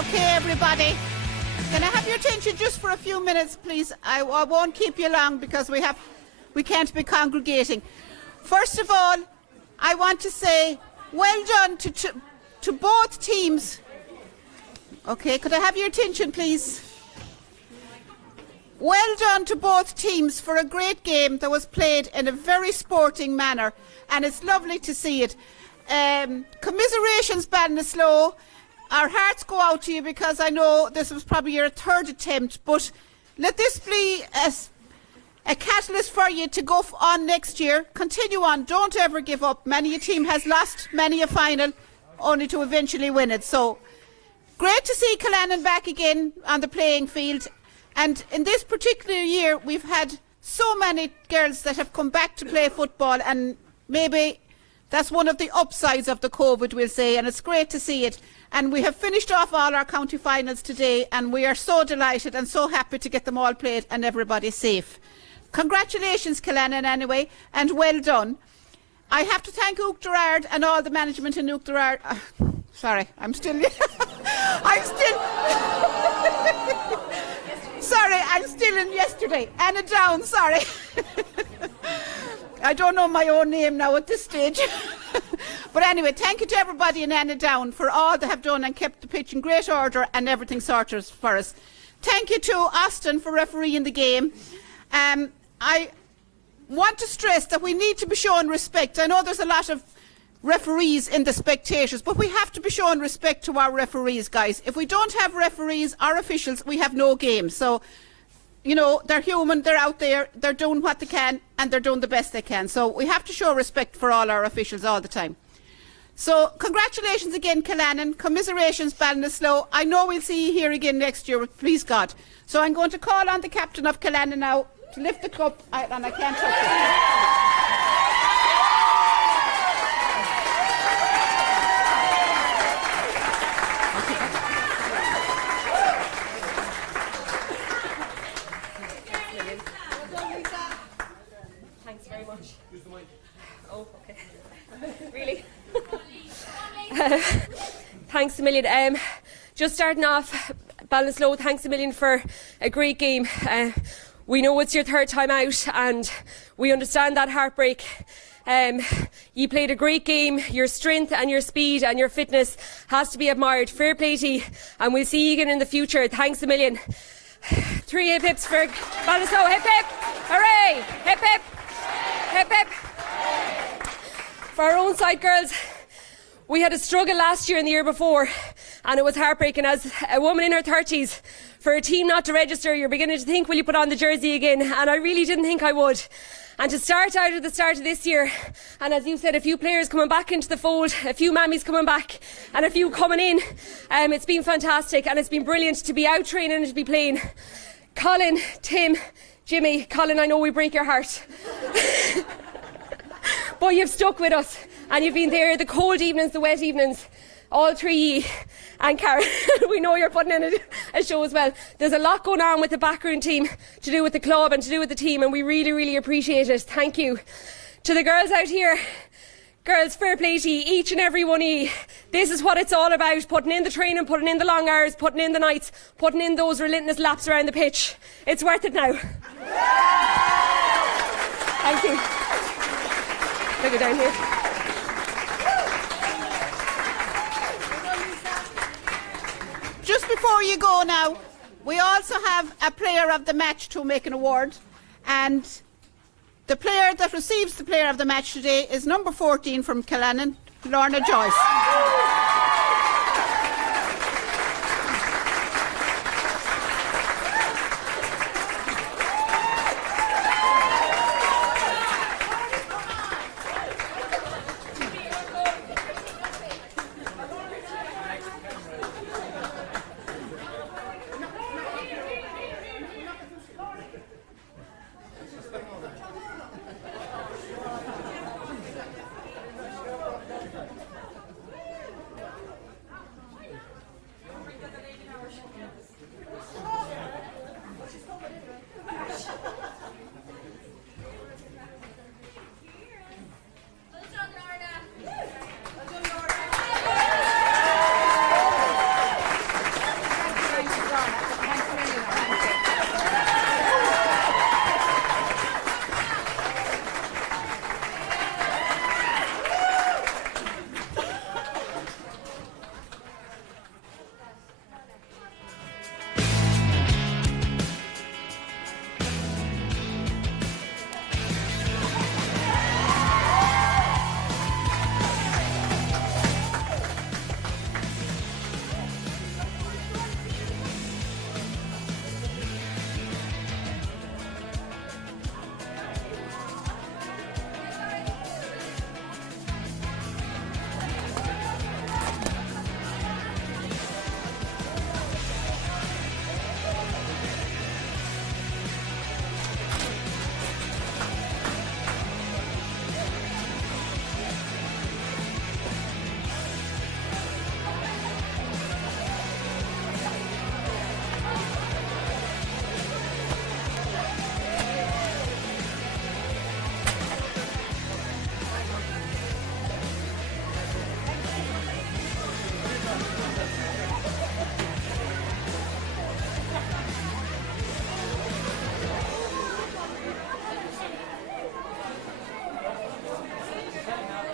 Okay, everybody. Can I have your attention just for a few minutes, please? I won't keep you long because we can't be congregating. First of all, I want to say well done to both teams. Okay, could I have your attention, please? Well done to both teams for a great game that was played in a very sporting manner, and it's lovely to see it. Commiserations, Ballinasloe. Our hearts go out to you because I know this was probably your third attempt, but let this be a catalyst for you to go on next year. Continue on, don't ever give up. Many a team has lost many a final only to eventually win it. So great to see Killannin back again on the playing field. And in this particular year, we've had so many girls that have come back to play football, and maybe that's one of the upsides of the COVID, we'll say, and it's great to see it. And we have finished off all our county finals today, and we are so delighted and so happy to get them all played and everybody safe. Congratulations, Killannin, anyway, and well done. I have to thank Oak Gerard and all the management in Oak Gerard. Sorry, I'm still in yesterday. Annaghdown, sorry. I don't know my own name now at this stage. But anyway, thank you to everybody in Annaghdown for all they have done and kept the pitch in great order and everything sorted for us. Thank you to Austin for refereeing the game. I want to stress that we need to be shown respect. I know there's a lot of referees in the spectators, but we have to be showing respect to our referees, guys. If we don't have referees or officials, we have no game. So, you know, they're human, they're out there, they're doing what they can, and they're doing the best they can. So we have to show respect for all our officials all the time. So congratulations again, Killannin. Commiserations, Ballinasloe. I know we'll see you here again next year, please God. So I'm going to call on the captain of Killannin now to lift the cup, and I can't touch it. Thanks a million. Just starting off, Ballinasloe, thanks a million for a great game. We know it's your third time out and we understand that heartbreak. You played a great game. Your strength and your speed and your fitness has to be admired. Fair play to you, and we'll see you again in the future. Thanks a million. 3 hip hips for Ballinasloe. Hip hip! Hooray! Hip hip! Hip hip! For our own side, girls, we had a struggle last year and the year before, and it was heartbreaking. As a woman in her 30s, for a team not to register, you're beginning to think, will you put on the jersey again? And I really didn't think I would. And to start out at the start of this year, and as you said, a few players coming back into the fold, a few mammies coming back, and a few coming in, it's been fantastic, and it's been brilliant to be out training and to be playing. Colin, Tim, Jimmy, Colin, I know we break your heart. But you've stuck with us, and you've been there the cold evenings, the wet evenings, all three. And Karen, we know you're putting in a show as well. There's a lot going on with the backroom team to do with the club and to do with the team, and we really, really appreciate it. Thank you. To the girls out here, girls, fair play to you, each and every one of you. This is what it's all about, putting in the training, putting in the long hours, putting in the nights, putting in those relentless laps around the pitch. It's worth it now. Thank you. Look it down here. Just before you go now, we also have a player of the match to make an award, and the player that receives the player of the match today is number 14 from Killannin, Lorna Joyce.